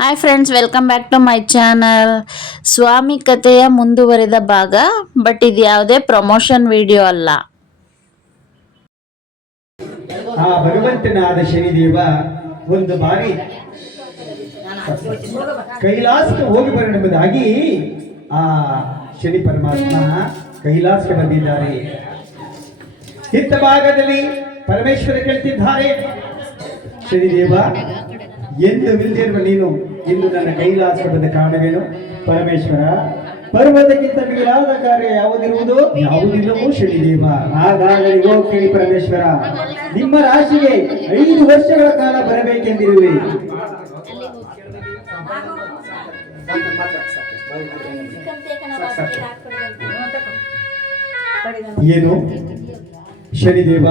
Hi friends, welcome back to my channel. ಸ್ವಾಮಿ ಕಥೆಯ ಮುಂದುವರಿದ ಭಾಗ. ಬಟ್ ಇದು ಯಾವುದೇ ಪ್ರಮೋಷನ್ ವಿಡಿಯೋ ಅಲ್ಲ. ಆ ಭಗವಂತನಾದ ಶನಿದೇವ ಒಂದು ಬಾರಿ ಕೈಲಾಸಕ್ಕೆ ಹೋಗಿ ಬರನೆಂಬುದಾಗಿ ಆ ಶನಿ ಪರಮಾತ್ಮ ಕೈಲಾಸಕ್ಕೆ ಬಂದಿದ್ದಾರೆ. ಹಿತ್ತ ಭಾಗದಲ್ಲಿ ಪರಮೇಶ್ವರ ಕೇಳ್ತಿದ್ದಾರೆ, ಶನಿದೇವ ಎಂದು ವಿಲ್ದಿರುವ ನೀನು ಇಂದು ನನ್ನ ಕೈಲಾಸಕ್ಕೆ ಬಂದ ಕಾರಣವೇನು? ಪರಮೇಶ್ವರ, ಪರ್ವತಕ್ಕಿಂತ ಮಿಗಿಲಾದ ಕಾರ್ಯ ಯಾವುದಿರುವುದು? ಯಾವುದಿಲ್ಲವೋ ಶನಿದೇವ. ಹಾಗಾಗಲಿ ಹೋಗಿ ಕೇಳಿ ಪರಮೇಶ್ವರ, ನಿಮ್ಮ ರಾಶಿಗೆ 5 ವರ್ಷಗಳ ಕಾಲ ಬರಬೇಕೆಂದಿರುವೆ. ಏನು ಶನಿದೇವ,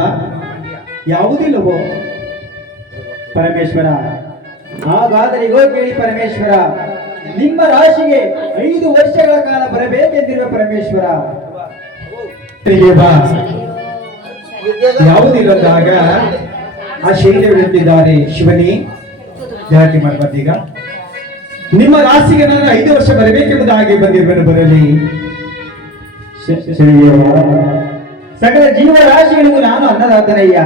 ಯಾವುದಿಲ್ಲವೋ? ಪರಮೇಶ್ವರ, ಹಾಗಾದರೆ ಗೋ ಕೇಳಿ ಪರಮೇಶ್ವರ, ನಿಮ್ಮ ರಾಶಿಗೆ 5 ವರ್ಷಗಳ ಕಾಲ ಬರಬೇಕೆಂದಿರುವ ಪರಮೇಶ್ವರ. ಯಾವುದಿಲ್ಲದಾಗ ಆ ಶನಿದೇವರು ಹೇಳ್ತಿದ್ದಾರೆ, ಶಿವನಿ ಜಾತಿ ಮಾಡ್ಬಾರ್ದೀಗ, ನಿಮ್ಮ ರಾಶಿಗೆ ನಾನು 5 ವರ್ಷ ಬರಬೇಕೆಂಬುದಾಗಿ ಬಂದಿರುವೆನು, ಬರಲಿ. ಸಕಲ ಜೀವ ರಾಶಿಗಳಿಗೂ ನಾನು ಅನ್ನದಾತನಯ್ಯ.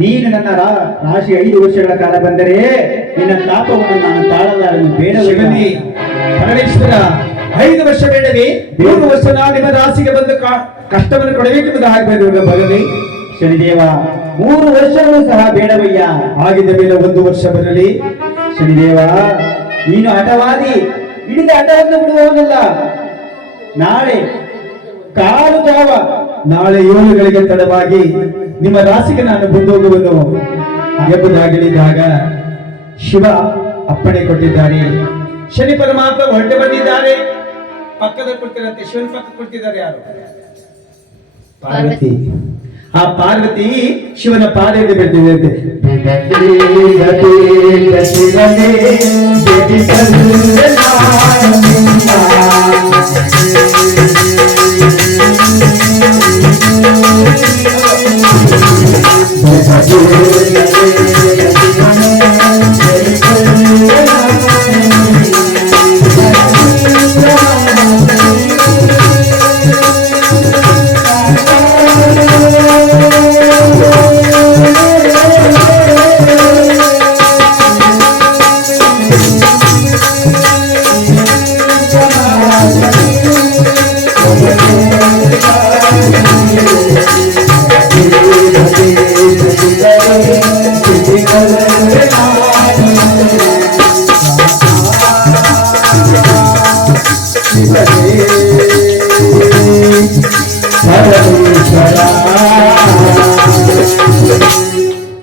ನೀನು ನನ್ನ ರಾಶಿ 5 ವರ್ಷಗಳ ಕಾಲ ಬಂದರೆ ನಿನ್ನ ತಾಪವನ್ನು ನಾನು ತಾಳಲಾರನು. ಬೇಡ ಶಿವನಿ. ಪರಮೇಶ್ವರ, 5 ವರ್ಷ ಬೇಡವೇ? 3 ವರ್ಷ ನಾನು ನಿಮ್ಮ ರಾಶಿಗೆ ಬಂದು ಕಷ್ಟವನ್ನು ಕೊಡಬೇಕೆಂಬುದಾಗಿ ಬಂದಿರುವ ಬರಲಿ. ಶನಿದೇವ, 3 ವರ್ಷಗಳು ಸಹ ಬೇಡವಯ್ಯ. ಆಗಿದ್ದ ಮೇಲೆ 1 ವರ್ಷ ಬರಲಿ. ಶನಿದೇವ, ನೀನು ಹಠವಾದಿ, ಹಿಡಿದ ಹಠವನ್ನು ಬಿಡುವವನಲ್ಲ. ನಾಳೆ ಕಾಲು ಜಾವ, ನಾಳೆ 7 ಗಳಿಗೆ ತಡವಾಗಿ ನಿಮ್ಮ ರಾಶಿಗೆ ನಾನು ಬಂದೋಗುವುದು ಎಂಬುದಾಗಿ ಹೇಳಿದಾಗ ಶಿವ ಅಪ್ಪಣೆ ಕೊಟ್ಟಿದ್ದಾರೆ. ಶನಿ ಪರಮಾತ್ಮ ಹೊರಟೆ ಬಂದಿದ್ದಾರೆ. ಪಕ್ಕದ ಕುಳಿತಿರಂತೆ ಶಿವನ ಪಕ್ಕ ಕುಳಿತಿದ್ದಾರೆ ಯಾರು? ಪಾರ್ವತಿ. ಆ ಪಾರ್ವತಿ ಶಿವನ ಪಾದಕ್ಕೆ ಬಿಡ್ತಿದೆ.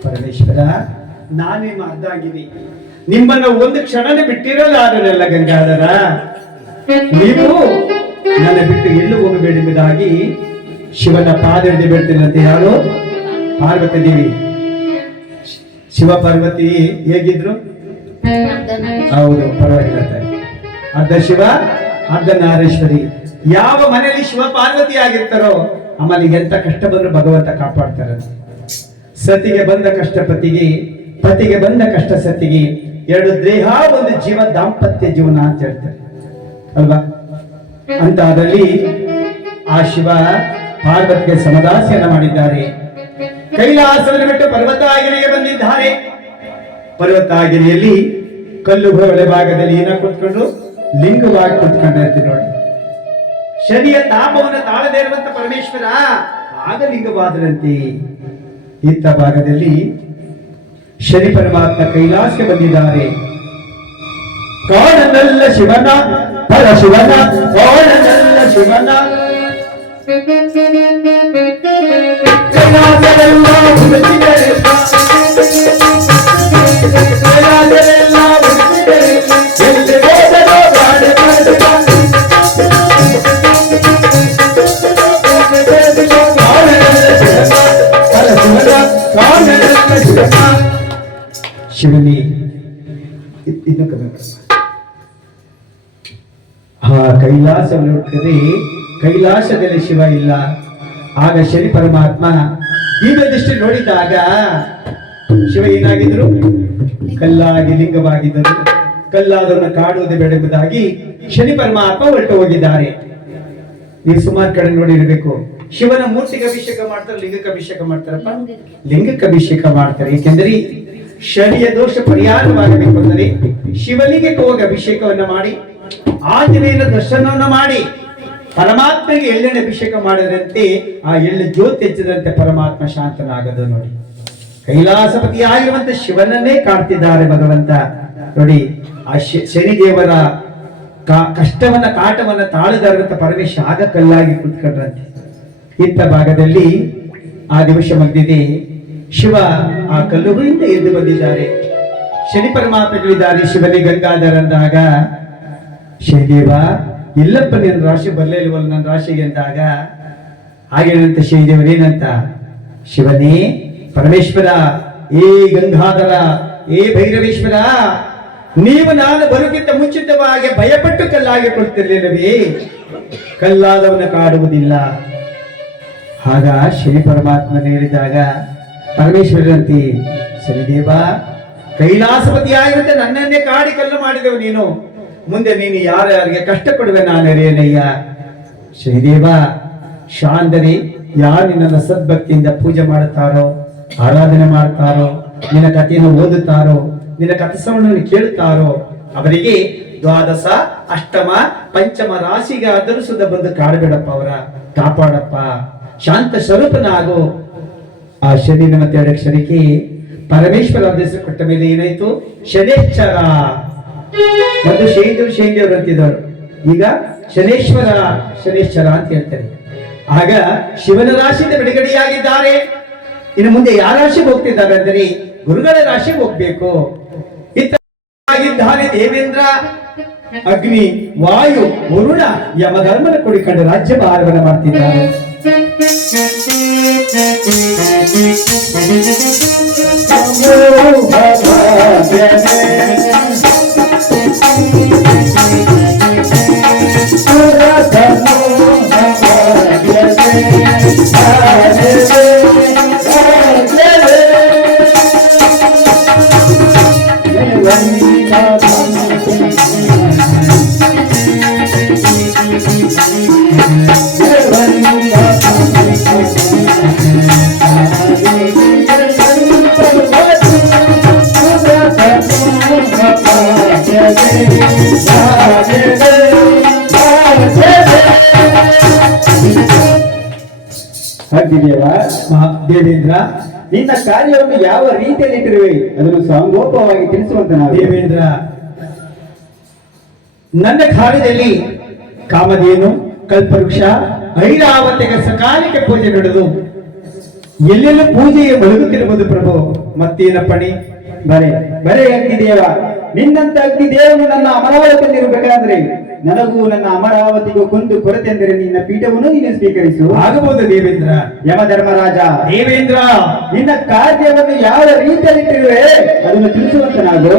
ಪರಮೇಶ್ವರ, ನಾನೇ ಮಾತಾಗಿನಿ, ನಿಮ್ಮನ್ನ ಒಂದು ಕ್ಷಣನೇ ಬಿಟ್ಟಿರಲಾರಲ್ಲ ಗಂಗಾಧರ. ನೀವು ನನ್ನ ಬಿಟ್ಟು ಎಲ್ಲೂ ಹೋಗಬೇಡಿಂಬುದಾಗಿ ಶಿವನ ಪಾದ ಹಿಡಿದು ಬಿಡ್ತೀನಂತೆ. ಯಾರು? ಪಾರ್ವತಿ ದೇವಿ. ಶಿವ ಪಾರ್ವತಿ ಹೇಗಿದ್ರು? ಹೌದು, ಪರವಾಗಿಲ್ಲ. ಅರ್ಧ ಶಿವ ಅರ್ಧ ನಾರೇಶ್ವರಿ. ಯಾವ ಮನೆಯಲ್ಲಿ ಶಿವ ಪಾರ್ವತಿ ಆಗಿರ್ತಾರೋ ಆಮೇಲೆ ಎಂತ ಕಷ್ಟ ಬಂದ್ರು ಭಗವಂತ ಕಾಪಾಡ್ತಾರೆ. ಸತಿಗೆ ಬಂದ ಕಷ್ಟ ಪತಿಗೆ, ಪತಿಗೆ ಬಂದ ಕಷ್ಟ ಸತಿಗೆ. 2 ದೇಹ 1 ಜೀವ, ದಾಂಪತ್ಯ ಜೀವನ ಅಂತ ಹೇಳ್ತಾರೆ ಅಲ್ವಾ? ಅಂತ ಅದರಲ್ಲಿ ಆ ಶಿವ ಪಾರ್ವತಿಗೆ ಸಮದಾಸ್ಯನ ಮಾಡಿದ್ದಾರೆ. ಕೈಲಾಸವನ್ನು ಬಿಟ್ಟು ಪರ್ವತಾಗಿರಿಗೆ ಬಂದಿದ್ದಾರೆ. ಪರ್ವತಾಗಿರಿಯಲ್ಲಿ ಕಲ್ಲು ಒಳೆ ಭಾಗದಲ್ಲಿ ಏನ ಕೂತ್ಕೊಂಡು ಲಿಂಗವಾಗಿ ಕೂತ್ಕೊಂಡಿರ್ತೀವಿ ನೋಡಿ. ಶನಿಯ ತಾಪವನ್ನು ತಾಳದೇ ಇರುವಂತ ಪರಮೇಶ್ವರ ಆಗ ಲಿಂಗವಾದರಂತೆ. ಇತ್ತ ಭಾಗದಲ್ಲಿ ಶನಿ ಪರಮಾತ್ಮ ಕೈಲಾಸಕ್ಕೆ ಬಂದಿದ್ದಾರೆ. ಕಾಣನಲ್ಲ ಶಿವನ ಪರಶಿವನ, ಕಾಣನಲ್ಲ ಶಿವನ ಕೈಲಾಸವೆಲ್ಲ ಉಳಿಸಿದರೆ, ಕೈಲಾಸವೆಲ್ಲ ಉಳಿಸಿದರೆ, ಎಲ್ಲಿ ಹೋದರೋ ಬಾಡೆ ಬಾಡೆ ಶಿವನಿ. ಇದು ಕೈಲಾಸವನ್ನು ಹುಡುಕದೆ ಕೈಲಾಸದಲ್ಲಿ ಶಿವ ಇಲ್ಲ. ಆಗ ಶನಿ ಪರಮಾತ್ಮ ಈಗ ದೃಷ್ಟಿ ನೋಡಿದಾಗ ಶಿವ ಏನಾಗಿದ್ರು? ಕಲ್ಲಾಗಿ ಲಿಂಗವಾಗಿದ್ದರು. ಕಲ್ಲಾದವರನ್ನು ಕಾಡುವುದು ಬೇಡೆಂಬುದಾಗಿ ಶನಿ ಪರಮಾತ್ಮ ಹೊರಟು ಹೋಗಿದ್ದಾರೆ. ನೀವು ಸುಮಾರು ಕಡೆ ನೋಡಿರ್ಬೇಕು, ಶಿವನ ಮೂರ್ತಿಗೆ ಅಭಿಷೇಕ ಮಾಡ್ತಾರೆ, ಲಿಂಗಕ್ಕೆ ಅಭಿಷೇಕ ಮಾಡ್ತಾರಪ್ಪ, ಲಿಂಗಕ್ಕೆ ಅಭಿಷೇಕ ಮಾಡ್ತಾರೆ. ಏಕೆಂದರೆ ಶನಿಯ ದೋಷ ಪರಿಹಾರವಾಗಬೇಕು ಅಂದರೆ ಶಿವಲಿಂಗಕ್ಕೆ ಹೋಗಿ ಅಭಿಷೇಕವನ್ನ ಮಾಡಿ ಆಂಜನೇಯನ ದರ್ಶನವನ್ನ ಮಾಡಿ ಪರಮಾತ್ಮಗೆ ಎಳ್ಳೆಣ್ಣೆ ಅಭಿಷೇಕ ಮಾಡಿದಂತೆ ಆ ಎಳ್ಳು ಜ್ಯೋತಿ ಹೆಚ್ಚಿದಂತೆ ಪರಮಾತ್ಮ ಶಾಂತನಾಗದು. ನೋಡಿ, ಕೈಲಾಸಪತಿ ಆಗಿರುವಂತ ಶಿವನನ್ನೇ ಕಾಡ್ತಿದ್ದಾರೆ ಭಗವಂತ. ನೋಡಿ, ಆ ಶನಿದೇವರ ಕಷ್ಟವನ್ನ ಕಾಟವನ್ನ ತಾಳದಾರಂತ ಪರಮೇಶ ಆಗ ಕಲ್ಲಾಗಿ ಕುತ್ಕೊಂಡ್ರಂತೆ. ಇತ್ತ ಭಾಗದಲ್ಲಿ ಆ ದಿವಸ ಮಗ್ದಿದೆ, ಶಿವ ಆ ಕಲ್ಲುಗಳಿಂದ ಎದ್ದು ಬಂದಿದ್ದಾರೆ. ಶನಿ ಪರಮಾತ್ಮಗಳಿದ್ದಾರೆ. ಶಿವನೇ ಗಂಗಾಧರ ಅಂದಾಗ ಶನಿದೇವ ಇಲ್ಲಪ್ಪ ನಿನ್ನ ರಾಶಿ ಬರಲೇ ಇಲ್ವಲ್ಲ ನನ್ನ ರಾಶಿಗೆ ಅಂದಾಗ ಹಾಗೇನಂತ ಶನಿದೇವರೇನಂತ, ಶಿವನೇ ಪರಮೇಶ್ವರ, ಏ ಗಂಗಾಧರ, ಏ ಭೈರವೇಶ್ವರ, ನೀವು ನಾನು ಬರುವುದಕ್ಕಿಂತ ಮುಂಚಿತವಾಗಿ ಭಯಪಟ್ಟು ಕಲ್ಲಾಗಿ ಕೊಡ್ತಿರ್ಲಿಲ್ಲವೇ? ಕಲ್ಲಾದವನ ಕಾಡುವುದಿಲ್ಲ. ಆಗ ಶನಿ ಪರಮಾತ್ಮ ಹೇಳಿದಾಗ ಪರಮೇಶ್ವರಂತಿ, ಶನಿದೇವ ಕೈಲಾಸಪತಿ ಆಗಿರುತ್ತೆ, ನನ್ನನ್ನೇ ಕಾಡಿ ಕಲ್ಲು ಮಾಡಿದೆವು ನೀನು, ಮುಂದೆ ನೀನು ಯಾರ್ಯಾರಿಗೆ ಕಷ್ಟ ಕೊಡುವೆ ನಾನೇನಯ್ಯ? ಶನಿದೇವ ಶಾಂತರಿ, ಯಾರು ನಿನ್ನನ್ನು ಸದ್ಭಕ್ತಿಯಿಂದ ಪೂಜೆ ಮಾಡುತ್ತಾರೋ, ಆರಾಧನೆ ಮಾಡ್ತಾರೋ, ನಿನ್ನ ಕಥೆಯನ್ನು ಓದುತ್ತಾರೋ, ನಿನ್ನ ಕಥೆಸವನ್ನು ಕೇಳುತ್ತಾರೋ ಅವರಿಗೆ ದ್ವಾದಶ ಅಷ್ಟಮ ಪಂಚಮ ರಾಶಿಗೆ ಅದರಿಸುದ ಬಂದು ಕಾಡಬೇಡಪ್ಪ, ಅವರ ಕಾಪಾಡಪ್ಪ, ಶಾಂತ ಸ್ವರೂಪನಾಗು. ಆ ಶನಿ ಮತ್ತೆ ಅಕ್ಷರಕ್ಕೆ ಪರಮೇಶ್ವರ ಆದೇಶ ಕೊಟ್ಟ ಮೇಲೆ ಏನಾಯ್ತು? ಶನೇಶ್ವರ ಮತ್ತು ಶೈದೇವರು ಅಂತಿದ್ದವರು, ಈಗ ಶನೇಶ್ವರ ಶನೇಶ್ವರ ಅಂತ ಹೇಳ್ತಾರೆ. ಆಗ ಶಿವನ ರಾಶಿಯಿಂದ ಬಿಡುಗಡೆಯಾಗಿದ್ದಾರೆ. ಇನ್ನು ಮುಂದೆ ಯಾವ ರಾಶಿಗೆ ಹೋಗ್ತಿದ್ದಾರೆ ಅಂದರೆ ಗುರುಗಳ ರಾಶಿಗೆ ಹೋಗ್ಬೇಕು. ಇದ್ದಾನೆ ದೇವೇಂದ್ರ, ಅಗ್ನಿ, ವಾಯು, ವರುಣ, ಯಮಧರ್ಮನ ಕೂಡಿಕೊಂಡು ರಾಜ್ಯ ಭಾರವನ್ನು ಮಾಡ್ತಿದ್ದಾರೆ. ದೇವೇಂದ್ರ, ನಿನ್ನ ಕಾರ್ಯವನ್ನು ಯಾವ ರೀತಿಯಲ್ಲಿ ಇಟ್ಟಿರುವೆ ಅದನ್ನು ಸಂಗೋಪವಾಗಿ ತಿಳಿಸುವಂತ ನಾವು. ದೇವೇಂದ್ರ, ನನ್ನ ಕಾರ್ಯದಲ್ಲಿ ಕಾಮಧೇನು, ಕಲ್ಪವೃಕ್ಷ, ಐರಾವತಿಗೆ ಸಕಾಲಿಕ ಪೂಜೆ ನಡೆದು ಎಲ್ಲೆಲ್ಲೂ ಪೂಜೆಗೆ ಮಲಗುತ್ತಿರಬಹುದು ಪ್ರಭು. ಮತ್ತೇನಪ್ಪಣಿ? ಬರೇ ಅಗ್ನಿದೇವ, ನಿನ್ನಂತ ಅಗ್ನಿದೇವನು ನನ್ನ ಅಮರಾವತಿಯಲ್ಲಿರಬೇಕಾದ್ರೆ ನನಗೂ ನನ್ನ ಅಮರಾವತಿಗೂ ಕೊಂದು ಕೊರತೆ ಅಂದರೆ ನಿನ್ನ ಪೀಠವನ್ನು ನೀನು ಸ್ವೀಕರಿಸು. ಆಗಬಹುದು ದೇವೇಂದ್ರ. ಯಮಧರ್ಮರಾಜ ದೇವೇಂದ್ರ, ನಿನ್ನ ಕಾರ್ಯವನ್ನು ಯಾವ ರೀತಿಯಲ್ಲಿ ಇಟ್ಟಿರುವೆ ಅದನ್ನು ತಿಳಿಸುವಂತ ನಾವು.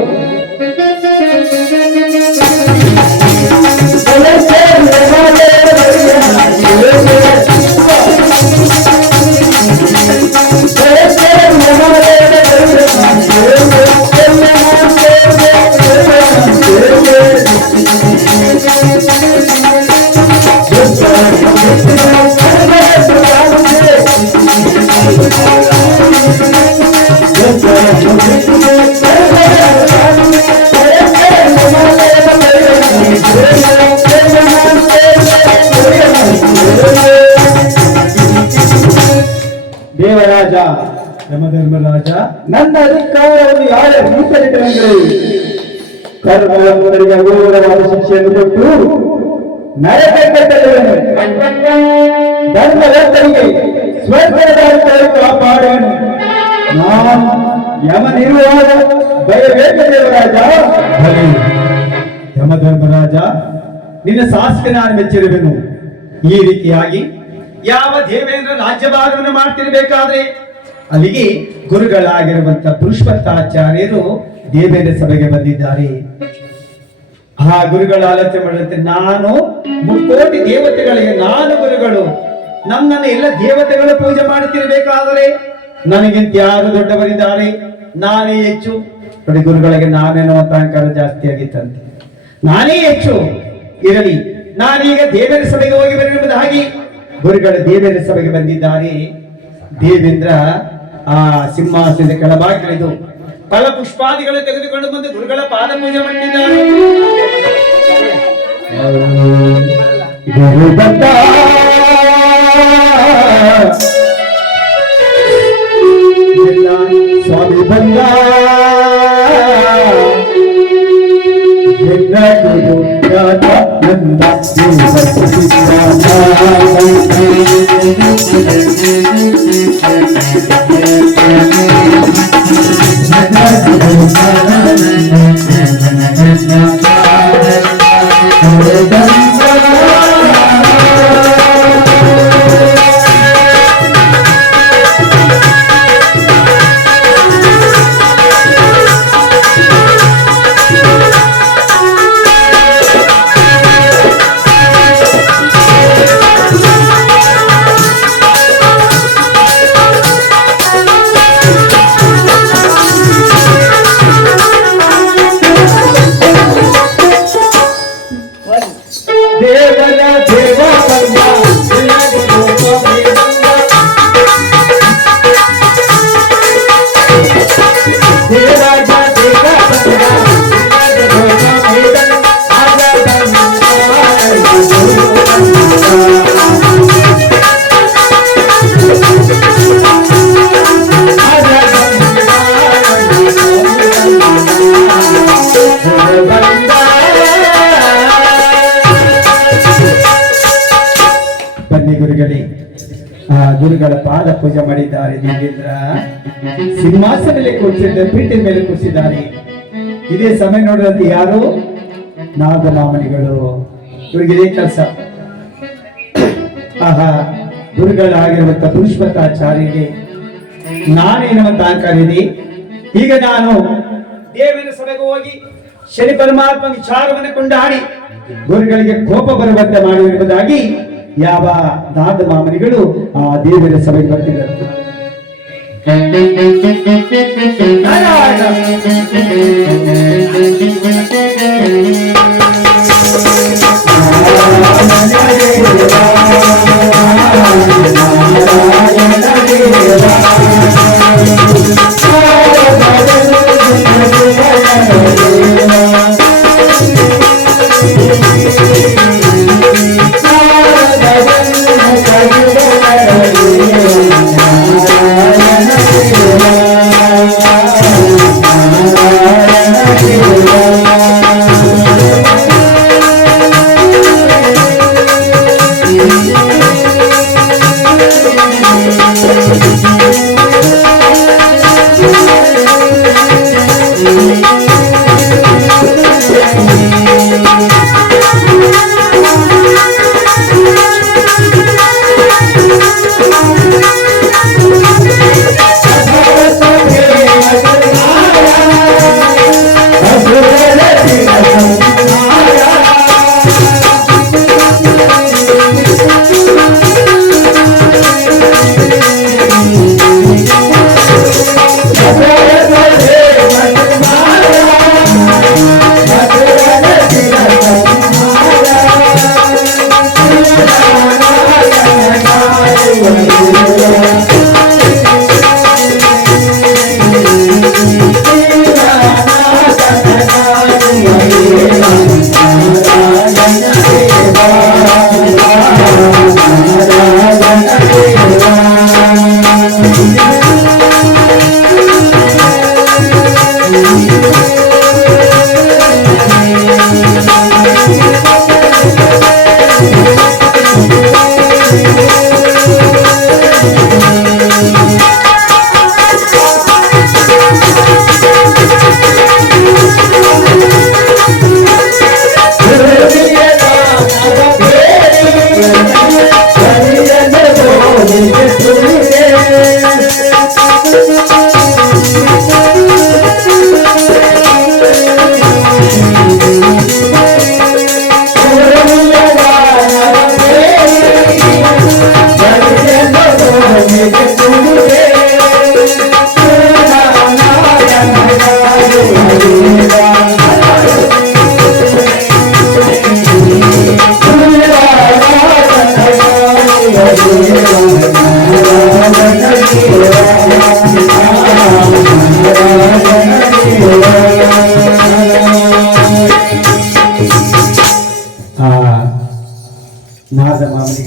ದೇವರಾಜ, ಯಮಧರ್ಮರಾಜ, ನನ್ನ ಅಧಿಕಾರವನ್ನು ಯಾರ ಮೀಸಲಿಟ್ಟರೆ ಕರ್ಮಗಳಿಗೆ ಅಗೌರವವಾದ ಶಿಕ್ಷೆಯನ್ನು ಕೊಟ್ಟು ನರಕಟ್ಟೆಗಳನ್ನು ಧರ್ಮದತ್ತರಿಗೆ ಸ್ವರ್ಗದ ಕಾಪಾಡುವನು. ನಾನು ಯಮನಿರುವಾಗ ಭಯಬೇಕ ದೇವರಾಜ. ಯಮಧರ್ಮರಾಜ, ನಿನ್ನ ಶಾಸಕ ನಾನು ಮೆಚ್ಚಿರುವೆನು. ಈ ರೀತಿಯಾಗಿ ಯಾವ ದೇವೇಂದ್ರ ರಾಜ್ಯಭಾರವನ್ನು ಮಾಡ್ತಿರ್ಬೇಕಾದ್ರೆ ಅಲ್ಲಿಗೆ ಗುರುಗಳಾಗಿರುವಂತ ಪುರುಷೋತ್ತಾಚಾರ್ಯರು ದೇವೇಂದ್ರ ಸಭೆಗೆ ಬಂದಿದ್ದಾರೆ. ಆ ಗುರುಗಳ ಆಲೋಚನೆ ಮಾಡುತ್ತೆ, ನಾನು ಮುಕ್ಕೋಟಿ ದೇವತೆಗಳಿಗೆ ನಾನು ಗುರುಗಳು, ನನ್ನನ್ನು ಎಲ್ಲ ದೇವತೆಗಳು ಪೂಜೆ ಮಾಡುತ್ತಿರಬೇಕಾದರೆ ನನಗಿಂತ ಯಾರು ದೊಡ್ಡವರಿದ್ದಾರೆ? ನಾನೇ ಹೆಚ್ಚು. ನೋಡಿ ಗುರುಗಳಿಗೆ ನಾನೇನುವಂತ ಅಹಂಕಾರ ಜಾಸ್ತಿ ಆಗಿತ್ತಂತೆ, ನಾನೇ ಹೆಚ್ಚು ಇರಲಿ, ನಾನೀಗ ದೇವರ ಸಭೆಗೆ ಹೋಗಿ ಬರೆಯುವುದಾಗಿ ಗುರುಗಳು ದೇವರ ಸಭೆಗೆ ಬಂದಿದ್ದಾರೆ. ದೇವೇಂದ್ರ ಆ ಸಿಂಹಾಸನದ ಕೆಳಭಾಗಿಳಿದು ಫಲಪುಷ್ಪಾದಿಗಳು ತೆಗೆದುಕೊಂಡು ಬಂದು ಗುರುಗಳ ಪಾದ ಪೂಜೆ ಮಾಡಿದ್ದಾರೆ. ಸ್ವಾಮಿ ಬಂದ ಗುರುಗಳೇ, ಆ ಗುರುಗಳ ಪಾದ ಪೂಜೆ ಮಾಡಿದ್ದಾರೆ. ದೇವೇಂದ್ರ ಸಿಂಹಾಸನದಲ್ಲಿ ಕೂರಿಸಿದ್ದ ಪೀಠದ ಮೇಲೆ ಕೂರಿಸಿದ್ದಾರೆ. ಇದೇ ಸಮಯ ನೋಡಿದಂತೆ ಯಾರು ನಾಗಮಾಮನಿಗಳು, ಇವರಿಗಿದೆ ಕೆಲಸ. ಆಹಾ, ಗುರುಗಳಾಗಿರುವಂತ ಪುರುಷೋತ್ತಾಚಾರ್ಯರಿಗೆ ನಾನೇನುವಂತ ಅಹಂಕಾರ ಇದೆ. ಈಗ ನಾನು ದೇವರ ಸಭೆಗೆ ಹೋಗಿ ಶನಿ ಪರಮಾತ್ಮ ವಿಚಾರವನ್ನು ಕೊಂಡಾಡಿ ಗುರುಗಳಿಗೆ ಕೋಪ ಬರುವಂತೆ ಮಾಡಿರುವುದಾಗಿ ಯಾವ ನಾದ ಮಾಮನಿಗಳು ಆ ದೇವರ ಸಭೆಗೆ ಬರ್ತಿದ್ದಾರೆ.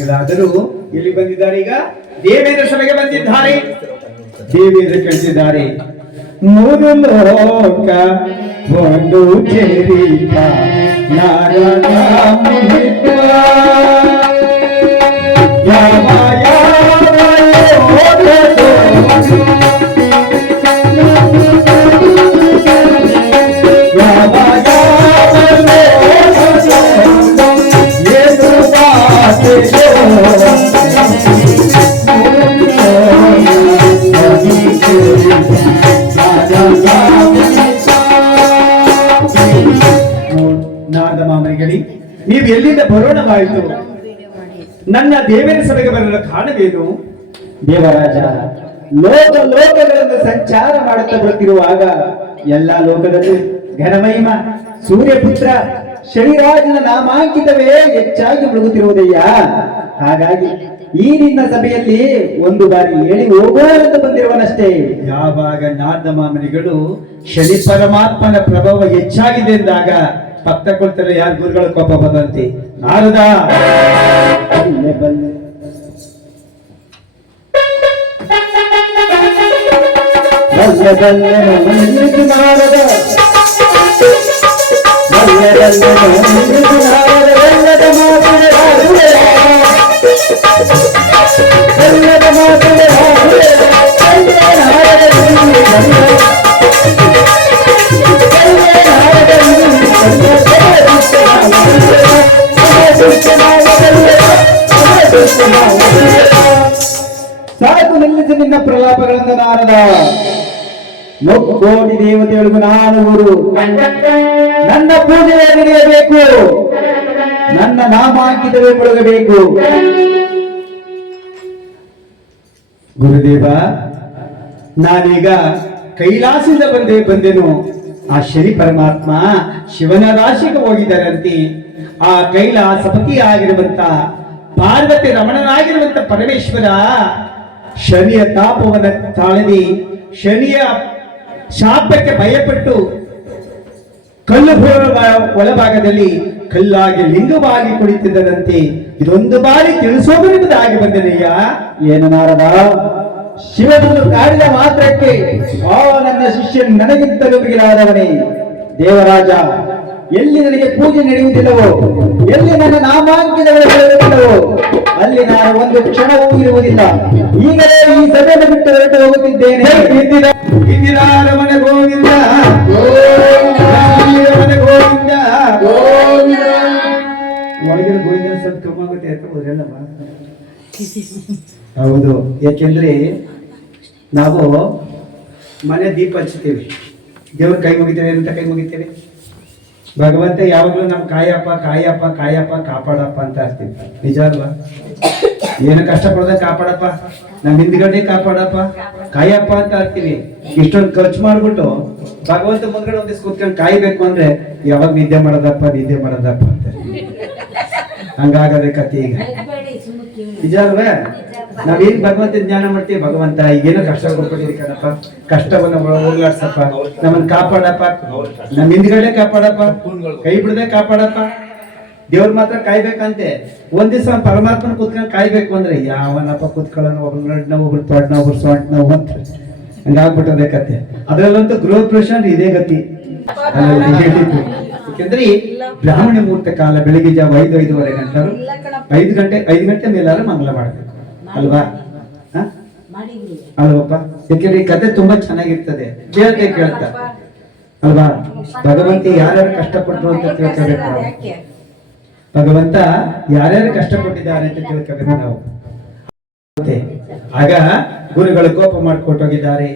ಎಲ್ಲಾದರೂ ಇಲ್ಲಿ ಬಂದಿದ್ದಾರೆ. ಈಗ ದೇವೇಂದ್ರ ಸಭೆಗೆ ಬಂದಿದ್ದಾರೆ. ದೇವೇಂದ್ರ ಕಳಿಸಿದ್ದಾರೆ. ಮೂರು ಲೋಕ ಒಂದು ಚರಿತ ನಾರಾಯಣ ಯಾವ ನಾರದ ಮಾಮನಿಗಳಿ, ನೀವು ಎಲ್ಲಿಂದ ಬರೋಣವಾಯಿತು? ನನ್ನ ದೇವೇಂದ್ರ ಸಭೆಗೆ ಬರಲು ಕಾರಣವೇನು? ದೇವರಾಜ, ಲೋಕಗಳನ್ನು ಸಂಚಾರ ಮಾಡುತ್ತಾ ಬರುತ್ತಿರುವಾಗ ಎಲ್ಲಾ ಲೋಕದಲ್ಲಿ ಘನಮಹಿಮ ಸೂರ್ಯಪುತ್ರ ಶನಿರಾಜನ ನಾಮಾಂಕಿತವೇ ಹೆಚ್ಚಾಗಿ ಮುಳುಗುತ್ತಿರುವುದಯ್ಯ. ಹಾಗಾಗಿ ಈ ನಿನ್ನ ಸಭೆಯಲ್ಲಿ ಒಂದು ಬಾರಿ ಹೇಳಿ ಹೋಗೋಣ ಅಂತ ಬಂದಿರುವನಷ್ಟೇ. ಯಾವಾಗ ನಾರದ ಮಾಮನಿಗಳು ಶನಿ ಪರಮಾತ್ಮನ ಪ್ರಭಾವ ಹೆಚ್ಚಾಗಿದೆ ಎಂದಾಗ ಭಕ್ತ ಕೊಡ್ತಾರೆ, ಯಾರು ಗುರುಗಳ ಕೋಪ ಬಂದಂತೆ. ನಾರದ ಸಾಕು, ನಿಲ್ಲಿಸಿ ನಿನ್ನ ಪ್ರಲಾಪಗಳನ್ನು. ನಾರದ, ಮುಕ್ಕೋಟಿ ದೇವತೆಗಳಿಗೂ ನಾನು ಗುರು. ನನ್ನ ಪೂಜೆ ನಡೆಯಬೇಕು, ನನ್ನ ನಾಮಾಂಕಿತವೇ ಮುಳುಗಬೇಕು. ಗುರುದೇವ, ನಾನೀಗ ಕೈಲಾಸದಿಂದ ಬಂದೆನು. ಆ ಶನಿ ಪರಮಾತ್ಮ ಶಿವನ ರಾಶಿಗೆ ಹೋಗಿದ್ದಾರಂತೆ. ಆ ಕೈಲಾಸಪತಿ ಆಗಿರುವಂತ ಪಾರ್ವತಿ ರಮಣನಾಗಿರುವಂತ ಪರಮೇಶ್ವರ ಶನಿಯ ತಾಪವನ್ನು ತಾಳದಿ, ಶನಿಯ ಶಾಪಕ್ಕೆ ಭಯಪಟ್ಟು ಕಲ್ಲು ಒಳಭಾಗದಲ್ಲಿ ಕಲ್ಲಾಗಿ ಲಿಂಗವಾಗಿ ಕುಳಿತಿದ್ದರಂತೆ. ಇದೊಂದು ಬಾರಿ ತಿಳಿಸೋಬರುವುದಾಗಿ ಬಂದನಯ್ಯ. ಏನು ನಾರದ, ಶಿವನನ್ನು ಕಾಡಿದ ಮಾತ್ರಕ್ಕೆ ನನ್ನ ಶಿಷ್ಯನು ನನಗಿಂತಲೂ ಮಿಗಿಲಾದವನೇ. ದೇವರಾಜ, ಎಲ್ಲಿ ನನಗೆ ಪೂಜೆ ನಡೆಯುವುದಿಲ್ಲವೋ, ಎಲ್ಲಿ ನನ್ನ ನಾಮಾಂಕಿತಗಳು ಬೆಳೆಯುವುದಿಲ್ಲವೋ, ಅಲ್ಲಿ ನಾನು ಒಂದು ಕ್ಷಣವೂ ಇರುವುದಿಲ್ಲ. ಈಗಲೇ ಈ ಸಭೆಯನ್ನು ಬಿಟ್ಟು ಹೊರಟು ಹೋಗುತ್ತಿದ್ದೇನೆ. ರಮಣ ಗೋವಿಂದ, ರಮಣ ಗೋವಿಂದ, ಒಳಗಿನ ಗೋವಿಂದ ಸ್ವಲ್ಪ ಕಮ್ಮಿ ಆಗುತ್ತೆ ಅಂತ ಹೋದ್ರಲ್ಲಮ್ಮ. ಹೌದು, ಯಾಕೆಂದ್ರೆ ನಾವು ಮನೆ ದೀಪ ಹಚ್ತೀವಿ, ದೇವ್ರ ಕೈ ಮುಗಿತೇವೆ ಅಂತ ಕೈ ಮುಗಿತೇವೆ. ಭಗವಂತ ಯಾವಾಗಲೂ ನಮ್ ಕಾಯಪ್ಪ ಕಾಯಪ್ಪ ಕಾಯಪ್ಪ ಕಾಪಾಡಪ್ಪ ಅಂತ ಇರ್ತೀವಿ. ನಿಜ ಅಲ್ವಾ? ಏನು ಕಷ್ಟ ಪಡದ ಕಾಪಾಡಪ್ಪ, ನಮ್ ಹಿಂದ್ಗಡೆ ಕಾಪಾಡಪ್ಪ ಕಾಯಪ್ಪ ಅಂತ ಇರ್ತೀವಿ. ಇಷ್ಟೊಂದು ಖರ್ಚು ಮಾಡ್ಬಿಟ್ಟು ಭಗವಂತ ಮುಂದ್ಗಡೆ ಒಂದಿವ್ಸ ಕೂತ್ಕೊಂಡು ಕಾಯ್ಬೇಕು ಅಂದ್ರೆ ಯಾವಾಗ ನಿದ್ದೆ ಮಾಡೋದಪ್ಪ ಅಂತ ಹಂಗಾಗದೆ ಕತೆ. ಈಗ ನಿಜ ಅಲ್ವೇ? ನಾವೇನ್ ಭಗವಂತ ಜ್ಞಾನ ಮಾಡ್ತೀವಿ, ಭಗವಂತ ಈಗೇನೋ ಕಷ್ಟ ಕೊಟ್ಬಿಟ್ಟಿರಿ ಕಣಪ್ಪ, ಕಷ್ಟವನ್ನ ಹೋಗ್ಲಾಡ್ಸಪ್ಪ, ನಮ್ಮನ್ನ ಕಾಪಾಡಪ್ಪ, ನಮ್ ಹಿಂದ್ಗಡೆ ಕಾಪಾಡಪ್ಪ, ಕೈ ಬಿಡದೆ ಕಾಪಾಡಪ್ಪ. ದೇವ್ರ ಮಾತ್ರ ಕಾಯ್ಬೇಕಂತೆ. ಒಂದ್ ದಿವಸ ಪರಮಾತ್ಮನ ಕುತ್ಕೊಂಡು ಕಾಯ್ಬೇಕು ಅಂದ್ರೆ ಯಾವನಪ್ಪ ಕುತ್ಕೊಳ್ಳೋಣ, ಒಬ್ರು ನಡ್ ನೋವು, ಒಬ್ರು ತೊಡ್ ನೋವು, ಒಬ್ರು ಸೊಂಟ ನೋವು ಅಂತ ಹಂಗಾಗ್ಬಿಟ್ಟದೆ ಕತೆ. ಅದ್ರಲ್ಲಂತೂ ಗೃಹ ಪ್ರವೇಶ ಇದೇ ಗತಿ ಹೇಳಿದ್ರು. ಯಾಕೆಂದ್ರೆ ಬ್ರಾಹ್ಮಣ ಮುಹೂರ್ತ ಕಾಲ ಬೆಳಿಗ್ಗೆ ಜಾವ 5-5:30 ಗಂಟೆ 5 ಗಂಟೆ ಮೇಲಾದ್ರೂ ಮಂಗಲ ಮಾಡ್ಬೇಕು ಅಲ್ವಾ? ಅಲ್ವಪ್ಪ? ಯಾಕೆಂದ್ರೆ ಈ ಕತೆ ತುಂಬಾ ಚೆನ್ನಾಗಿರ್ತದೆ, ಕೇಳ್ತಾ ಅಲ್ವಾ? ಭಗವಂತ ಯಾರ್ಯಾರು ಕಷ್ಟಪಟ್ಟರು ಅಂತ ತಿಳ್ಕೋಬೇಕು ನಾವು. ಭಗವಂತ ಯಾರ್ಯಾರು ಕಷ್ಟಪಟ್ಟಿದ್ದಾರೆ ಅಂತ ತಿಳ್ಕೋಬೇಕು ನಾವು. ಆಗ ಗುರುಗಳು ಕೋಪ ಮಾಡಿಕೊಟ್ಟೋಗಿದ್ದಾರೆ.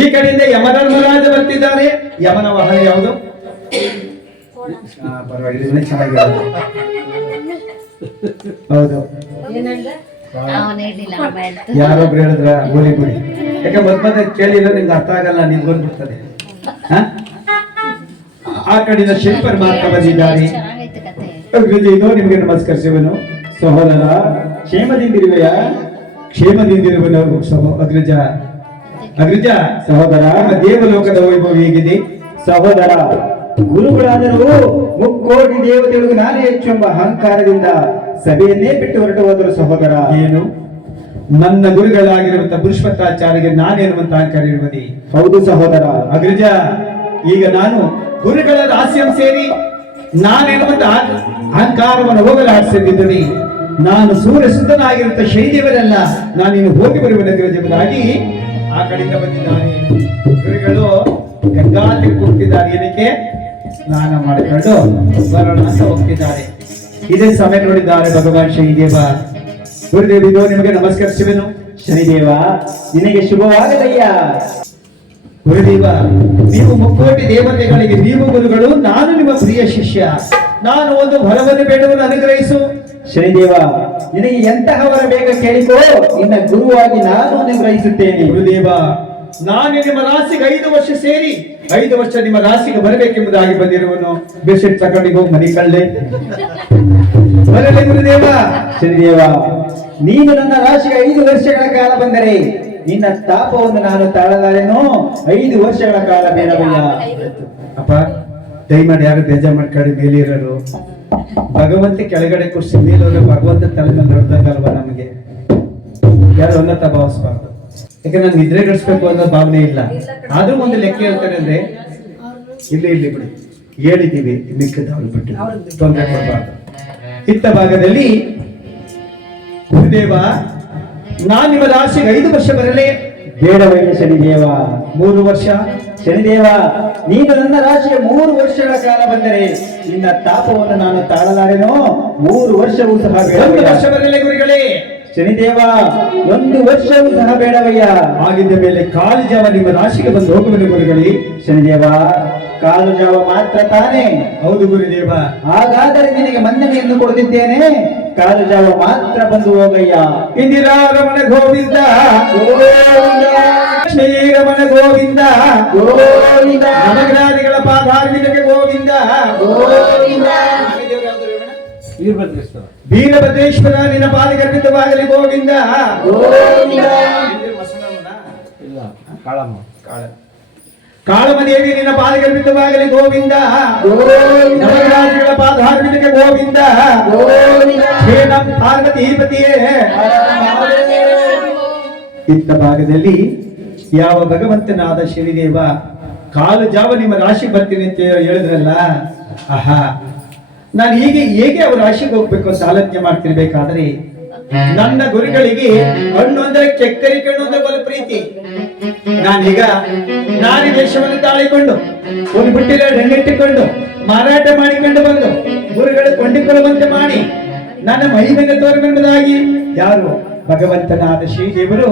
ಈ ಕಡೆಯಿಂದ ಯಮಧರ್ಮರಾಜ ಬರ್ತಿದ್ದಾರೆ. ಯಮನ ವಾಹನ ಯಾವುದು? ಪರವಾಗಿಲ್ಲ, ಚೆನ್ನಾಗಿರೋದು. ಹೌದು, ಯಾರೊಬ್ರು ಹೇಳಿದ್ರ ಗೋಲಿ ಗುಡಿ. ಯಾಕೆ ಮದ್ಮದ ಕೇಳಿಲ್ಲ, ನಿಮ್ಗೆ ಅರ್ಥ ಆಗಲ್ಲ, ನಿಮ್ಗೆ ಬಂದ್ಬಿಡ್ತದೆ. ಆ ಕಡೆಯಿಂದ ಶನಿ ಪರಮಾತ್ಮ ಬಂದಿದ್ದಾರೆ. ನಿಮ್ಗೆ ನಮಸ್ಕರಿಸುವನು. ಸಹೋದರ, ಕ್ಷೇಮದಿಂದಿರುವೆಯ? ಕ್ಷೇಮದಿಂದಿರುವನು ಅಗ್ರಜ. ಅಗ್ರಜ, ಸಹೋದರ, ದೇವಲೋಕದ ವೈಭವ ಹೇಗಿದೆ? ಸಹೋದರ, ಗುರುಗಳಾದರೂ ಮುಕ್ಕೋಟಿ ದೇವತೆಗಳಿಗೂ ನಾನೇ ಹೆಚ್ಚು ಎಂಬ ಅಹಂಕಾರದಿಂದ ಸಭೆಯನ್ನೇ ಬಿಟ್ಟು ಹೊರಟು ಹೋದರು ಸಹೋದರ. ಏನು ನನ್ನ ಗುರುಗಳಾಗಿರುವಂತಹ ಪುರುಷೋತ್ತಾಚಾರ್ಯಗೆ ನಾನೇನುವಂತ ಅಹಂಕಾರ ಇರುವುದೇ? ಹೌದು ಸಹೋದರ. ಅಗ್ರಜ, ಈಗ ನಾನು ಗುರುಗಳ ರಹಸ್ಯಂ ಸೇರಿ ನಾನೇನುವಂತ ಅಹಂಕಾರವನ್ನು ಹೋಗಲಾಡಿಸಿದ್ದೀನಿ. ನಾನು ಸೂರ್ಯ ಸುತ್ತನಾಗಿರುವಂತ ಶೈದೇವರೆಲ್ಲ ನಾನಿನ್ನು ಹೋಗಿ ಬರುವನ ಎಂಬುದಾಗಿ ಆ ಕಡೆಯಿಂದ ಬಂದಿದ್ದಾನೆ. ಗುರುಗಳು ಗಂಗಾತಿ ಕೂಗ್ತಿದ್ದಾರೆ. ಏನಕ್ಕೆ? ಸ್ನಾನ ಮಾಡಿಕೊಂಡು ಬರೋಣ ಅಂತ ಹೋಗ್ತಿದ್ದಾರೆ. ಇದೇ ಸಮಯ ನೋಡಿದ್ದಾರೆ ಭಗವಾನ್ ಶನಿದೇವ. ಗುರುದೇವಿದು ನಿಮಗೆ ನಮಸ್ಕರಿಸುವೆನು. ಶನಿದೇವ, ನಿನಗೆ ಶುಭವಾಗಲಯ್ಯ. ಗುರುದೇವ, ನೀವು ಮುಕ್ಕೋಟಿ ದೇವತೆಗಳಿಗೆ ನೀವು ಗುರುಗಳು, ನಾನು ನಿಮ್ಮ ಪ್ರಿಯ ಶಿಷ್ಯ. ನಾನು ಒಂದು ವರವನ್ನು ಬೇಡವನ್ನು ಅನುಗ್ರಹಿಸು. ಶನಿದೇವ, ನಿನಗೆ ಎಂತಹ ವರ ಬೇಗ ಕೇಳಿಕೋ, ನಿನ್ನ ಗುರುವಾಗಿ ನಾನು ಅನುಗ್ರಹಿಸುತ್ತೇನೆ. ಗುರುದೇವ, ನಾನು ನಿಮ್ಮ ರಾಶಿಗೆ 5 ವರ್ಷ ಸೇರಿ 5 ವರ್ಷ ನಿಮ್ಮ ರಾಶಿಗೆ ಬರಬೇಕೆಂಬುದಾಗಿ ಬಂದಿರುವನು. ಬೆಡ್ಶೀಟ್ ತಗೊಂಡಿಗೆ ಹೋಗಿ ಮನೆ ಕಳ್ಳೆ ಬರಲಿ ಗುರುದೇವ. ಶನಿದೇವ, ನೀನು ನನ್ನ ರಾಶಿಗೆ 5 ವರ್ಷಗಳ ಕಾಲ ಬಂದರೆ ನಿನ್ನ ತಾಪವನ್ನು ನಾನು ತಾಳಲಾರೆನೋ. 5 ವರ್ಷಗಳ ಕಾಲ ಬೇಡವಯ್ಯ. ಅಪ್ಪ, ದಯಮಾಡಿ ಯಾರು ಬೇಜಾರು ಮಾಡ್ಕೊಳ್ಳಿ. ಮೇಲೆ ಇರೋರು ಭಗವಂತ ಕೆಳಗಡೆ ಕುರ್ಸಿ ಮೇಲೋದ್ರೆ ಭಗವಂತ ತಲೆ ಮೇಲೆ ನೋಡ್ದಂಗಲ್ವ ನಮಗೆ. ಯಾರು ಉನ್ನತ ಭಾವಿಸ್ಬಾರ್ದು. ಯಾಕಂದ್ರೆ ನಾನು ನಿದ್ರೆಗಡಿಸ್ಬೇಕು ಅನ್ನೋ ಭಾವನೆ ಇಲ್ಲ. ಆದ್ರೂ ಒಂದು ಲೆಕ್ಕ ಹೇಳ್ತಾರೆ ಅಂದ್ರೆ ಇಲ್ಲಿ ಬಿಡಿ ಹೇಳಿದ್ದೀವಿ, ಮಿಕ್ಕದವ್ರು ಬಿಟ್ಟು ತೊಂದರೆ ಕೊಡಬಾರ್ದು. ಇತ್ತ ಭಾಗದಲ್ಲಿ ಗುರುದೇವ, ನಾನು ನಿಮ್ಮ ರಾಶಿಗೆ 5 ವರ್ಷ ಬರಲೇ ಬೇಡವಯ್ಯ ಶನಿದೇವ. 3 ವರ್ಷ. ಶನಿದೇವ, ನೀನು ನನ್ನ ರಾಶಿಗೆ 3 ವರ್ಷಗಳ ಕಾಲ ಬಂದರೆ ನಿನ್ನ ತಾಪವನ್ನು ನಾನು ತಾಳಲಾರೆನೋ. 3 ವರ್ಷವೂ ಸಹ 1 ವರ್ಷ ಬರಲೇ ಗುರುಗಳೇ. ಶನಿದೇವ, 1 ವರ್ಷವೂ ಸಹ ಬೇಡವಯ್ಯ. ಆಗಿದ್ದ ಮೇಲೆ ಕಾಲು ಜಾವ ನಿಮ್ಮ ರಾಶಿಗೆ ಬಂದು ಹೋಗುವುದು ಗುರುಗಳೇ. ಶನಿದೇವ, ಕಾಲು ಜಾವ ಮಾತ್ರ ತಾನೇ? ಹೌದು ಗುರುದೇವ. ಹಾಗಾದರೆ ನಿನಗೆ ಮನ್ನಣೆಯನ್ನು ಕೊಡುತ್ತಿದ್ದೇನೆ. ಕಾಲು ಜಾವ ಮಾತ್ರ ಬಂದು ಹೋಗಯ್ಯ. ಇಂದಿರಾ ರಮಣ ಗೋವಿಂದ ಶ್ರೀರಮಣ ಗೋವಿಂದ ಗೋವಿಂದ, ನವಗ್ರಹಾದಿಗಳ ಪಾದಾರ್ವಿಂದಕ್ಕೆ ಗೋವಿಂದ ಗೋವಿಂದ. ವೀರಭದ್ರೇಶ್ವರ ನಿನ್ನ ಪಾದಗರ್ಭಿತವಾಗಲಿ ಗೋವಿಂದ ಗೋವಿಂದ. ಕಾಳಮದೇವಿ ನಿನ್ನ ಪಾದಗರ್ಭಿತವಾಗಲಿ ಗೋವಿಂದ ಗೋವಿಂದ. ನವಗ್ರಹಾದಿಗಳ ಪಾದಾರ್ವಿಂದಕ್ಕೆ ಗೋವಿಂದ ಗೋವಿಂದ. ಹೇ ನಮ್ಮ ಪಾರ್ವತೀಪತಿಯೇ. ಇತ್ತ ಭಾಗದಲ್ಲಿ ಯಾವ ಭಗವಂತನಾದ ಶನಿದೇವ ಕಾಲು ಜಾವ ನಿಮ್ಮ ರಾಶಿ ಬರ್ತೀನಿ ಅಂತ ಹೇಳಿದ್ರಲ್ಲ. ಆಹಾ, ನಾನು ಹೇಗೆ ಅವ್ರ ರಾಶಿಗೆ ಹೋಗ್ಬೇಕು ಅಂತ ಆಲೋಚನೆ ಮಾಡ್ತಿರ್ಬೇಕಾದ್ರೆ ನನ್ನ ಗುರುಗಳಿಗೆ ಹಣ್ಣು ಅಂದ್ರೆ ಕೆಕ್ಕರಿ ಕಣ್ಣು ಅಂದ್ರೆ ಬಲು ಪ್ರೀತಿ. ನಾನೀಗ ನಾರಿ ವೇಷವನ್ನು ತಾಳಿಕೊಂಡು ಒಂದು ಬುಟ್ಟಿಲ ಹಣ್ಣಿಟ್ಟುಕೊಂಡು ಮಾರಾಟ ಮಾಡಿಕೊಂಡು ಬಂದು ಗುರುಗಳು ಕೊಂಡಿಕೊಳ್ಳುವಂತೆ ಮಾಡಿ ನನ್ನ ಮಹಿಮೆಯನ್ನು ತೋರಬೆಂಬುದಾಗಿ ಯಾರು ಭಗವಂತನಾದ ಶ್ರೀದೇವರು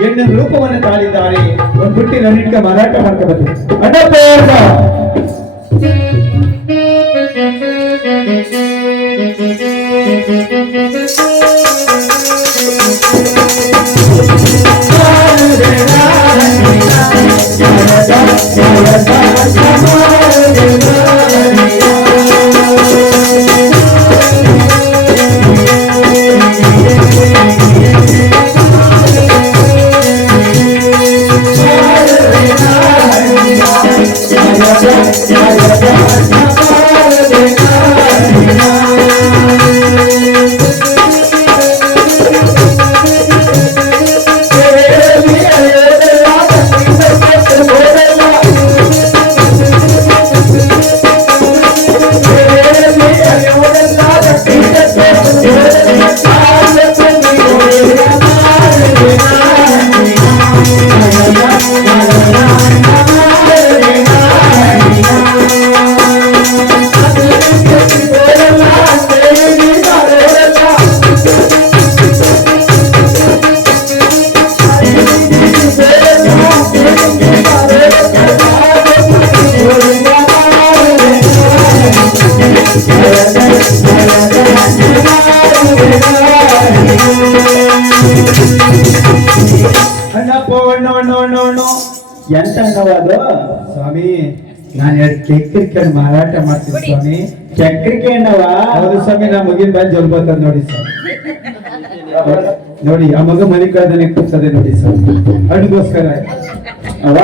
ಹೆಣ್ಣಿನ ರೂಪವನ್ನು ತಾಳಿದ್ದಾರೆ. ಒಂದು ಬುಟ್ಟಿ ಹಣ್ಣಿಟ್ಕ ಮಾರಾಟ ಮಾಡ್ಕೋಬೇಕು. ಎಂತ ಹಣ್ಣವಾದು ಸ್ವಾಮಿ? ನಾನು 2 ಕೆಕ್ಕರಿಕೆ ಮಾರಾಟ ಮಾಡ್ತೀನಿ ಸ್ವಾಮಿ. ಚಕ್ರಿಕೆ ಹಣ್ಣವ? ಹೌದು ಸ್ವಾಮಿ. ನಾ ಮಗಿನ ಬಾಯಿ ಜೋಲ್ ಬರ್ತದೆ ನೋಡಿ ಸರ್. ನೋಡಿ, ಆ ಮಗ ಮನೆ ಕಳೆದ ಕೂರ್ತದೆ ನೋಡಿ ಸರ್. ಹಣ್ಣಿಗೋಸ್ಕರ ಅವ್ವ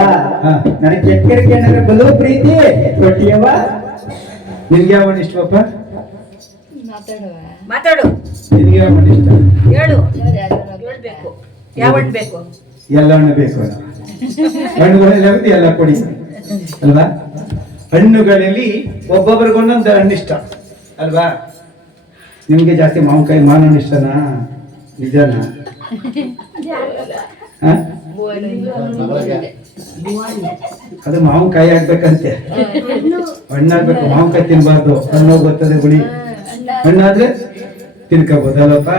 ಹಾ. ನನಗೆ ಕೆಕ್ಕರಿಗೆ ಏನಾದ್ರೆ ಬಲು ಪ್ರೀತಿ ಕೊಟ್ಟಿಯವ್ವ. ನಿನ್ಗೆ ಯಾವ ಹಣ್ಣು ಇಷ್ಟವಪ್ಪ? ಮಾತಾಡು, ನಿನ್ಗೆ ಯಾವ ಹಣ್ಣು ಇಷ್ಟ? ಹೇಳು, ಹೇಳ್ಬೇಕು. ಯಾವ ಹಣ್ಣು ಬೇಕು? ಎಲ್ಲ ಹಣ್ಣು ಬೇಕು. ಹಣ್ಣುಗಳಲ್ಲಿ ಯಾವ್ದು ಎಲ್ಲ ಕೊಡಿ ಅಲ್ವಾ? ಹಣ್ಣುಗಳಲ್ಲಿ ಒಬ್ಬೊಬ್ಬರಿಗೊಂದೊಂದು ಹಣ್ಣು ಇಷ್ಟ ಅಲ್ವಾ? ನಿಮ್ಗೆ ಜಾಸ್ತಿ ಮಾವಿನಕಾಯಿ ಮಾವಿನ ಇಷ್ಟನಾ? ನಿಜನಾ? ಹ? ಅದು ಮಾವಿನಕಾಯಿ ಆಗ್ಬೇಕಂತೆ, ಹಣ್ಣಾಗ್ಬೇಕು. ಮಾವಿನಕಾಯಿ ತಿನ್ಬಾರ್ದು, ಹಣ್ಣು ಬರ್ತದೆ ಹುಳಿ. ಹಣ್ಣಾದ್ರೆ ತಿನ್ಕೋಬಹುದಲ್ಲಪ್ಪ?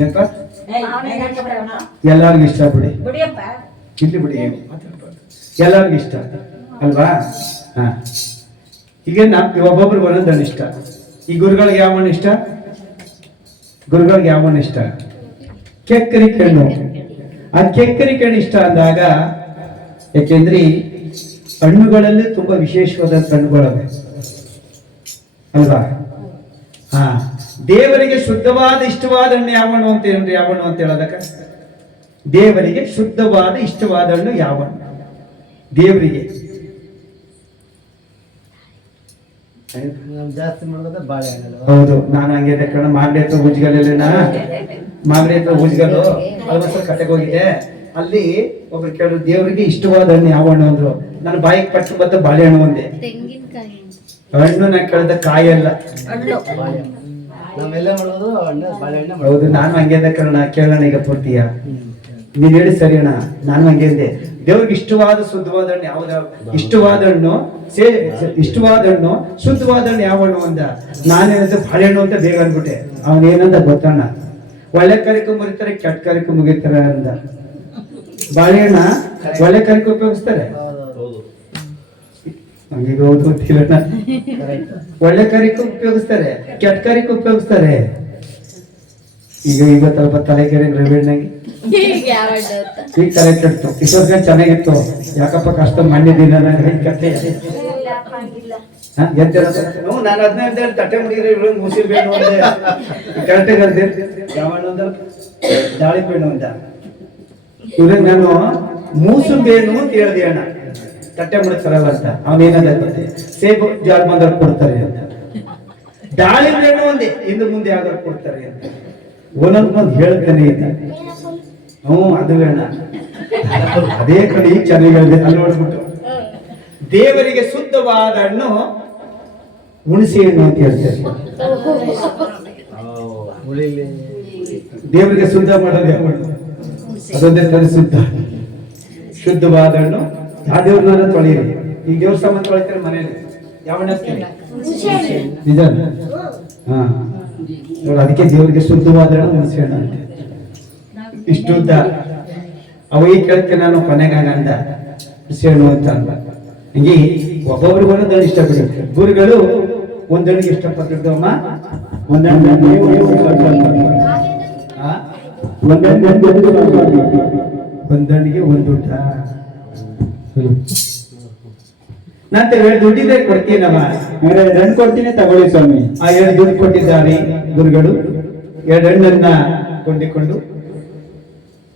ಏನಪ್ಪ ಎಲ್ಲಾರ್ಗು ಇಷ್ಟ ಬಿಡಿ, ಬಿಡಿಯಪ್ಪ. ಇಲ್ಲಿ ಬಿಡಿ, ಎಲ್ಲಾರ್ಗು ಇಷ್ಟ ಅಲ್ವಾ? ಹಾ, ಈಗ ಒಬ್ಬೊಬ್ರಿಗೆ ಒಂದೊಂದು ಹಣ್ಣು ಇಷ್ಟ. ಈ ಗುರುಗಳಿಗೆ ಯಾವ ಹಣ್ಣು ಇಷ್ಟ? ಗುರುಗಳಿಗೆ ಯಾವ ಹಣ್ಣು ಇಷ್ಟ? ಕೆಕ್ಕರಿ ಕಣ್ಣು. ಆ ಕೆಕ್ಕರಿ ಕಣ್ಣು ಇಷ್ಟ ಅಂದಾಗ, ಯಾಕೆಂದ್ರೆ ಹಣ್ಣುಗಳಲ್ಲಿ ತುಂಬಾ ವಿಶೇಷವಾದ ಹಣ್ಣುಗಳವೆ ಅಲ್ವಾ? ಹಾ, ದೇವರಿಗೆ ಶುದ್ಧವಾದ ಇಷ್ಟವಾದ ಹಣ್ಣು ಯಾವ ಹಣ್ಣು ಅಂತ ಏನ್ರಿ? ಯಾವ ಹಣ್ಣು ಅಂತ ಹೇಳೋದಕ್ಕ? ದೇವರಿಗೆ ಶುದ್ಧವಾದ ಇಷ್ಟವಾದ ಹಣ್ಣು ಯಾವ ಹಣ್ಣು ದೇವರಿಗೆ? ಜಾಸ್ತಿ ಮಾಡೋದ ಬಾಳೆಹಣ್ಣು. ಹೌದು, ನಾನು ಹಂಗೆ ಕಣ ಮಾಗಡಿ ಹತ್ರ ಉಜ್ಗಲ್ಲೇನ, ಮಾಗಡಿ ಹತ್ರ ಉಜ್ಗಲ್ಲು ಅಲ್ವಸರ ಕತೆಗೆ ಹೋಗಿದ್ದೆ. ಅಲ್ಲಿ ಒಬ್ರು ಕೇಳಿದ್ರು ದೇವರಿಗೆ ಇಷ್ಟವಾದ ಹಣ್ಣು ಯಾವ ಹಣ್ಣು ಅಂದ್ರು. ನಾನು ಬಾಯಿಗೆ ಪಟ್ಟು ಬತ್ತ ಬಾಳೆಹಣ್ಣು ಒಂದೇ. ಹಣ್ಣು ನಾ ಕೇಳಿದ ಕಾಯಲ್ಲ. ಹಣ್ಣು ನಾವೆಲ್ಲ ಮಾಡೋದು ಹಣ್ಣು ಬಾಳೆಹಣ್ಣು. ಹೌದು, ನಾನು ಹಂಗೆ ಕಣ ಕೇಳೋಣ ಈಗ ಪೂರ್ತಿಯ. ನೀನ್ ಹೇಳಿ ಸರಿ ಅಣ್ಣ, ನಾನು ಹಂಗೆ ಅಂದೆ. ದೇವ್ರಿಗೆ ಇಷ್ಟವಾದ ಶುದ್ಧವಾದ ಹಣ್ಣು ಯಾವ್ದು? ಇಷ್ಟವಾದ ಹಣ್ಣು ಇಷ್ಟವಾದ ಹಣ್ಣು ಶುದ್ಧವಾದ ಹಣ್ಣು ಯಾವ ಹಣ್ಣು ಅಂದ. ನಾನೇನಂತ ಬಾಳೆಹಣ್ಣು ಅಂತ ಬೇಗ ಅಂದ್ಬಿಟ್ಟೆ. ಅವನೇನಂದ ಗೊತ್ತಣ್ಣ, ಒಳ್ಳೆ ಕಾರ್ಯಕ್ಕೆ ಮುರಿತಾರೆ, ಕೆಟ್ಟ ಕಾರ್ಯಕ್ಕೆ ಮುಗಿತಾರೆ ಅಂದ. ಬಾಳೆಹಣ್ಣ ಒಳ್ಳೆ ಕಾರ್ಯಕ್ಕೆ ಉಪಯೋಗಿಸ್ತಾರೆ, ಈಗ ಹೌದು ಗೊತ್ತಿಲ್ಲ. ಒಳ್ಳೆ ಕಾರ್ಯಕ್ಕೆ ಉಪಯೋಗಿಸ್ತಾರೆ, ಕೆಟ್ಟ ಕಾರ್ಯಕ್ಕೆ ಉಪಯೋಗಿಸ್ತಾರೆ. ಈಗ ಇವತ್ತಲ್ಪ ತಲೆ ಕೆರೆ ರವಿಣ್ಣಗೆ ಈಗ ತಲೆ ಕೆಟ್ಟು. ಇಷ್ಟೊತ್ತಿಗೆ ಚೆನ್ನಾಗಿತ್ತು, ಯಾಕಪ್ಪ ಕಷ್ಟ ಮಂಡ್ಯದಿಲ್ಲ ಕತೆ. ನಾನು 15 ತಟ್ಟೆ ಮುಡಿದ್ರೆ ಮುಸಿ ಬೇಡ ಕರೆಕ್ಟಾಗಿ ಯಾವಣ್ಣ ಅಂದ ದಾಳಿಬೇಣು ಅಂತ. ಇವ್ರಿಗೆ ನಾನು ಮೂಸು ಬೇನು ಅಂತ ಹೇಳಿದೆ ಅಣ್ಣ, ತಟ್ಟೆ ಮುಡಿತಾರಲ್ಲ ಅಂತ. ಅವನೇನಂದ ಸೇಬು ಜಾಡ್ ಬಂದವ್ರು ಕೊಡ್ತಾರೆ ಅಂತ. ದಾಳಿಬೇಣು ಒಂದೇ ಹಿಂದೆ ಮುಂದೆ ಯಾವ್ದಾರು ಕೊಡ್ತಾರೆ ಅಂತ ಒಂದೊಂದು ಹೇಳ್ತಾನೆ ಇದ್ದ. ಅದು ಬೇಡ, ಅದೇ ಕಡೆ ಈಗ ಚೆನ್ನಾಗಿ ಹೇಳಿದೆ. ಅಲ್ಲಿ ನೋಡ್ಬಿಟ್ಟು ದೇವರಿಗೆ ಶುದ್ಧವಾದ ಹಣ್ಣು ಹುಣಸೆ ಹಣ್ಣು ಅಂತ ಹೇಳ್ತಾರೆ. ದೇವರಿಗೆ ಶುದ್ಧ ಮಾಡೋದು ಯಾವ ಹಣ್ಣು? ಅದೊಂದೇ ತರ ಶುದ್ಧ. ಶುದ್ಧವಾದ ಹಣ್ಣು ಆ ದೇವ್ರನ್ನ ತೊಳೆಯಿರಿ. ಈಗ ದೇವ್ರ ಸಾಮಾನು ತೊಳಿತಾರೆ ಮನೇಲಿ, ಯಾವ ಹಣ್ಣು ಹಾಕ್ತೀರಿ? ನಿಜ. ಹಾ, ಅದಕ್ಕೆ ದೇವರಿಗೆ ಶುದ್ಧವಾದ ಹಣ್ಣು ಹುಣಸೆ ಹಣ್ಣು ಅಂತ. ಇಷ್ಟುದ್ದ ಅವ ಈ ಕೇಳಕ್ಕೆ ನಾನು ಕೊನೆಗಾಗ ಅಂದ ಹುಣಸೆ ಹಣ್ಣು ಅಂತ ಅಂದ. ಹಂಗೆ ಒಬ್ಬೊಬ್ರಿಗೆ ಒಂದೊಂದು ಇಷ್ಟ ಬಿಡಿ. ಗುರುಗಳು ಒಂದಣ್ಣಿಗೆ ಇಷ್ಟಪಟ್ಟಿದ್ದಮ್ಮ, ಒಂದಣ್ಣಿಗೆ ಒಂದು ಊಟ. ನಂತರ 2 ದುಡ್ಡಿದ್ರೆ ಕೊಡ್ತೀನಮ್ಮ. 2 ಹಣ್ಣು ಕೊಡ್ತೀನಿ, ತಗೊಳ್ಳಿ ಸ್ವಾಮಿ. ಆ 2 ದುಡ್ಡು ಕೊಟ್ಟಿದ್ದಾರೆ ಗುರುಗಳು. 2 ಹಣ್ಣನ್ನ ಕೊಂಡಿಕೊಂಡು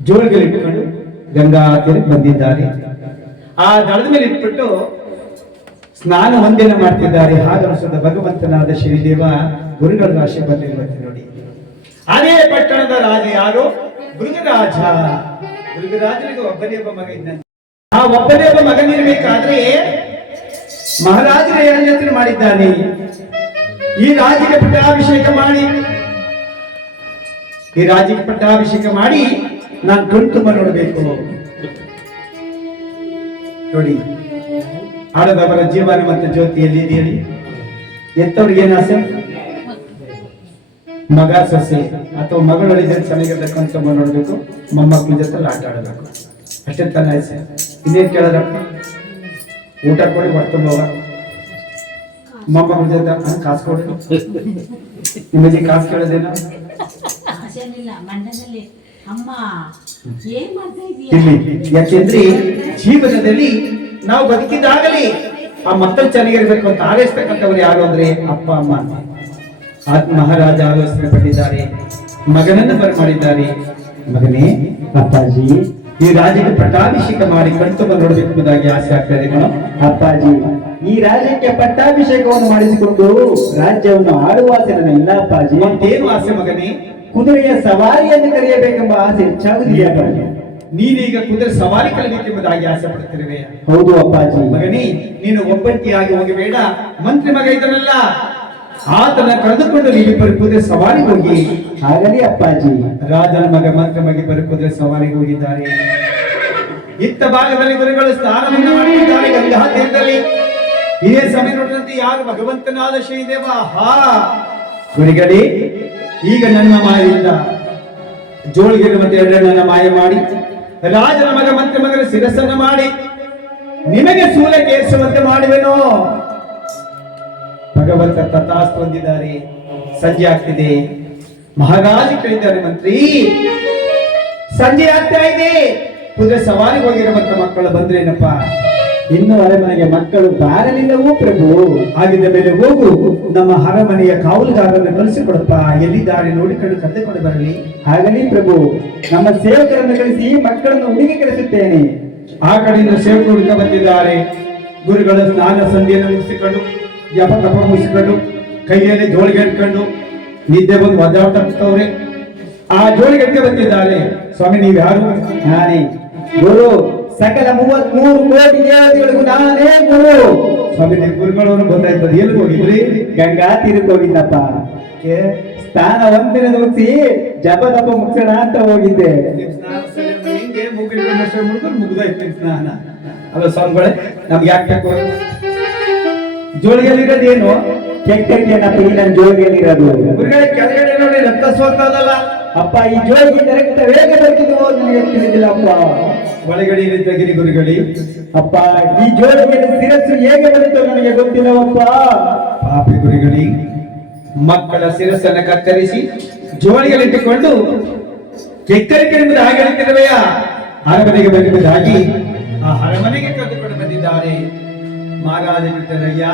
ಜೋಳಿಗೆಲಿಟ್ಟುಕೊಂಡು ಗಂಗಾ ತೀರಕ್ಕೆ ಬಂದಿದ್ದಾರೆ. ಆ ದಳದ ಮೇಲೆ ಇಟ್ಬಿಟ್ಟು ಸ್ನಾನ ವಂದನೆ ಮಾಡ್ತಿದ್ದಾರೆ. ಹಾಗನುಸುತ್ತ ಭಗವಂತನಾದ ಶ್ರೀದೇವ ಗುರುಗಳ ರಾಶಿ ಬಂದಿರುವಂತೆ ನೋಡಿ. ಅದೇ ಪಟ್ಟಣದ ರಾಜ ಯಾರು? ಭೃಗರಾಜ. ಭೃಗರಾಜನಿಗೆ ಒಬ್ಬನೇ ಒಬ್ಬ ಮಗ ಇದ್ದಂತೆ. ಆ ಒಬ್ಬನೇ ಒಬ್ಬ ಮಗನಿರ್ಬೇಕಾದ್ರೆ ಮಹಾರಾಜರ ಯೋಚನೆ ಮಾಡಿದ್ದಾನೆ. ಈ ರಾಜಿಗೆ ಪಟ್ಟಾಭಿಷೇಕ ಮಾಡಿ ನಾನು ಕಣ್ತುಂಬ ನೋಡಬೇಕು. ನೋಡಿ, ಆಡದವರ ಜೀವನ ಮತ್ತು ಜ್ಯೋತಿಯಲ್ಲಿ ಹೇಳಿ ಎತ್ತವ್ರಿಗೆ ಏನ್ ಆಸೆ? ಮಗ ಸೊಸೆ ಅಥವಾ ಮಗಳೊಳಿದ್ರೆ ಚೆನ್ನಾಗಿರ್ಬೇಕು ಅಂತ ನೋಡ್ಬೇಕು, ಮೊಮ್ಮಕ್ಕಳ ಜೊತೆ ಆಟ ಆಡಬೇಕು, ಅಷ್ಟೇ ತನ್ನ ಆಸೆ. ಇನ್ನೇನ್ ಕೇಳೋದಪ್ಪ? ಊಟ ಕೊಡಿ, ಹೊರ್ತುಂಬವ, ಮೊಮ್ಮಕ್ಕಳ ಜೊತೆ ಕಾಸು ಕೊಡಿ. ನಿಮ್ಮಜ್ಜಿ ಕಾಸು ಕೇಳೋದೇನ? ಯಾಕೆಂದ್ರೆ ಜೀವನದಲ್ಲಿ ನಾವು ಬದುಕಿದಾಗಲೇ ಆ ಮಕ್ಕಳು ಚೆನ್ನಾಗಿರ್ಬೇಕು ಅಂತ ಆಲೋಚಿಸ್ತಕ್ಕಂಥವ್ರು ಯಾರು ಅಂದ್ರೆ ಅಪ್ಪ ಅಮ್ಮ. ಮಹಾರಾಜ ಆಲೋಚನೆ ಪಟ್ಟಿದ್ದಾರೆ, ಮಗನನ್ನು ಬರಮಾಡಿದ್ದಾರೆ. ಮಗನೇ, ಅಪ್ಪಾಜಿ ಈ ರಾಜ್ಯಕ್ಕೆ ಪಟ್ಟಾಭಿಷೇಕ ಮಾಡಿ ಕಣ್ತುಂಬ ನೋಡಬೇಕೆಂಬುದಾಗಿ ಆಸೆ ಆಗ್ತದೆ ಕಣೋ. ಅಪ್ಪಾಜಿ, ಈ ರಾಜ್ಯಕ್ಕೆ ಪಟ್ಟಾಭಿಷೇಕವನ್ನು ಮಾಡಿಸಿಕೊಂಡು ರಾಜ್ಯವನ್ನು ಆಳುವ ಆಸೆ ನನ್ನ ಇಲ್ಲ ಅಪ್ಪಾಜಿ. ಮತ್ತೇನು ಆಸೆ ಮಗನೇ? ಕುದುರೆಯ ಸವಾರಿಯನ್ನು ಕರೆಯಬೇಕೆಂಬ ಆಸೆ ಹೆಚ್ಚಾಗುತ್ತಿದೆ ಅಪ್ಪಾಜಿ. ನೀನೀಗ ಕುದುರೆ ಸವಾರಿ ಕಲಿಬೇಕೆಂಬುದಾಗಿ ಆಸೆ ಪಡುತ್ತಿರುವೆ. ಹೌದು ಅಪ್ಪಾಜಿ. ಮಗನೇ, ನೀನು ಒಬ್ಬಂಟಿಯಾಗಿ ಹೋಗಬೇಡ. ಮಂತ್ರಿ ಮಗ ಇದ್ದನಲ್ಲ, ಆತನ ಕರೆದುಕೊಂಡು ನೀವಿಬ್ಬರು ಕುದುರೆ ಸವಾರಿ ಹೋಗಿ. ಆಗಲಿ ಅಪ್ಪಾಜಿ. ರಾಜನ ಮಗ ಮಂತ್ರಿ ಮಗ ಇಬ್ಬರು ಕುದುರೆ ಸವಾರಿಗೆ ಹೋಗಿದ್ದಾರೆ. ಇತ್ತ ಭಾಗದಲ್ಲಿ ಗುರುಗಳು ಸ್ನಾನವನ್ನು ಮಾಡಿದ್ದಾರೆ ಗಂಗಾ ತೀರದಲ್ಲಿ. ಇದೇ ಸಮಯ ನೋಡಿದಂತೆ ಯಾರು ಭಗವಂತನಾದ ಶ್ರೀದೇವ. ಹಾ ಗುರುಗಳೇ, ಈಗ ನನ್ನ ಮಾಯದಿಂದ ಜೋಳಿಗೆ ಮತ್ತೆ ಎರಡನ್ನ ಮಾಯ ಮಾಡಿ ರಾಜನ ಮಗ ಮಂತ್ರಿ ಮಗನ ಶಿರಸ್ಸನ್ನ ಮಾಡಿ ನಿಮಗೆ ಸೂಲಕ್ಕೆ ಏರಿಸುವಂತೆ ಮಾಡುವೆನೋ. ಭಗವಂತ ತಥಾಸ್ತು ಹೊಂದಿದ್ದಾರೆ. ಸಂಜೆ ಆಗ್ತಿದೆ. ಮಹಾರಾಜ ಕೇಳಿದ್ದಾರೆ, ಮಂತ್ರಿ ಸಂಜೆ ಆಗ್ತಾ ಇದೆ, ಕುದುರೆ ಸವಾರಿಗೆ ಹೋಗಿರುವಂತ ಮಕ್ಕಳು ಬಂದ್ರೇನಪ್ಪ? ಇನ್ನು ಅರಮನೆಗೆ ಮಕ್ಕಳು ಬಾರಲಿಲ್ಲವೂ ಪ್ರಭು. ಆಗಿದ್ದ ಮೇಲೆ ಹೋಗು, ನಮ್ಮ ಅರಮನೆಯ ಕಾವಲುಗಾರರನ್ನು ಕಳಿಸಿಕೊಡಪ್ಪ. ಎಲ್ಲಿದ್ದಾರೆ ನೋಡಿಕೊಂಡು ಕರೆದುಕೊಂಡು ಬರಲಿ. ಆಗಲಿ ಪ್ರಭು. ನಮ್ಮ ಸೇವಕರನ್ನು ಕಳಿಸಿ ಮಕ್ಕಳನ್ನು ಹುಡುಗಿ ಕಳಿಸುತ್ತೇನೆ. ಆ ಕಡೆಯಿಂದ ಸೇವಕರು ಹುಡುಕ ಬಂದಿದ್ದಾರೆ. ಗುರುಗಳ ಸ್ನಾನ ಸಂಧಿಯನ್ನು ಮುಗಿಸಿಕೊಂಡು ಜಪ ತಪ ಮುಗಿಸಿಕೊಂಡು ಕೈಯಲ್ಲಿ ಜೋಳಿಗೆ ಇಟ್ಕೊಂಡು ನಿದ್ದೆ ಬಂದು ಒದ್ದಾಡ್ತವ್ರೆ. ಆ ಜೋಳಿಗೆ ಬಂದಿದ್ದಾರೆ. ಸ್ವಾಮಿ, ನೀವು ಯಾರು? ನಾನೇ ಗುರು. ಸಕಲ 33 ಕೋಟಿ ದೇವತೆಗಳಿಗೂ ನಾನೇ ಗುರು. ಸ್ವಾಮಿ, ನಿಮ್ಮ ಗುರುಗಳವರು ಬಂದಾಯ್ತದ. ಎಲ್ಲಿ ಹೋಗಿದ್ರಿ? ಗಂಗಾ ತೀರಕ್ಕೆ ಹೋಗಿದ್ದಪ್ಪ. ಸ್ಥಾನ ಒಂದಿನ ಮುಗಿಸಿ ಜಪ ತಪ ಮುಗಿಸೋಣ ಅಂತ ಹೋಗಿದ್ದೆ. ಮುಗಿದಾಯ್ತು ಸ್ನಾನ. ಅಲ್ಲ ಸ್ವಾಮಿಗಳೇ, ನಮ್ಗೆ ಯಾಕೆ ಬೇಕು? ಜೋಳಿಗೆಲ್ಲಿರೋದೇನು? ಕೆಟ್ಟಕ್ಕೇನಪ್ಪ ಈ ನನ್ನ ಜೋಗಿಯಲ್ಲಿರೋದು? ಗುರುಗಳೇ, ಕೆಳಗಡೆ ನೋಡಿ ರಕ್ತ ಸೋರ್ತದಲ್ಲ. ಅಪ್ಪ, ಈ ಜೋಗಿ ರಕ್ತ ವೇಗ ಬರ್ತಿದ್ವು ನನಗೆ ತಿಳಿದಿಲ್ಲಪ್ಪ. ಒಳಗಡೆ ಇರಿದ್ದಾಗಿರಿ ಗುರುಗಳೇ. ಅಪ್ಪ, ಈ ಜೋಗಿಯಲ್ಲಿ ಶಿರಸ್ಸು ಹೇಗೆ ಬಂತು ನನಗೆ ಗೊತ್ತಿಲ್ಲವಪ್ಪ. ಪಾಪಿ ಗುರುಗಳೇ, ಮಕ್ಕಳ ಶಿರಸ್ಸನ್ನು ಕತ್ತರಿಸಿ ಜೋಳಿಗೆಲ್ಲಿಟ್ಟುಕೊಂಡು ಕೆಕ್ಕರಿಕೆಯಿಂದ ಹಾಗೆ ಹೇಳ್ತಿರುವೆಯ ಅರಮನೆಗೆ ಬಂದಿದ್ದಾಗಿ ಆ ಅರಮನೆಗೆ ಕರೆದುಕೊಂಡು ಬಂದಿದ್ದಾರೆ. ಮಹಾರಾಜ ಹೇಳ್ತಾರಯ್ಯ,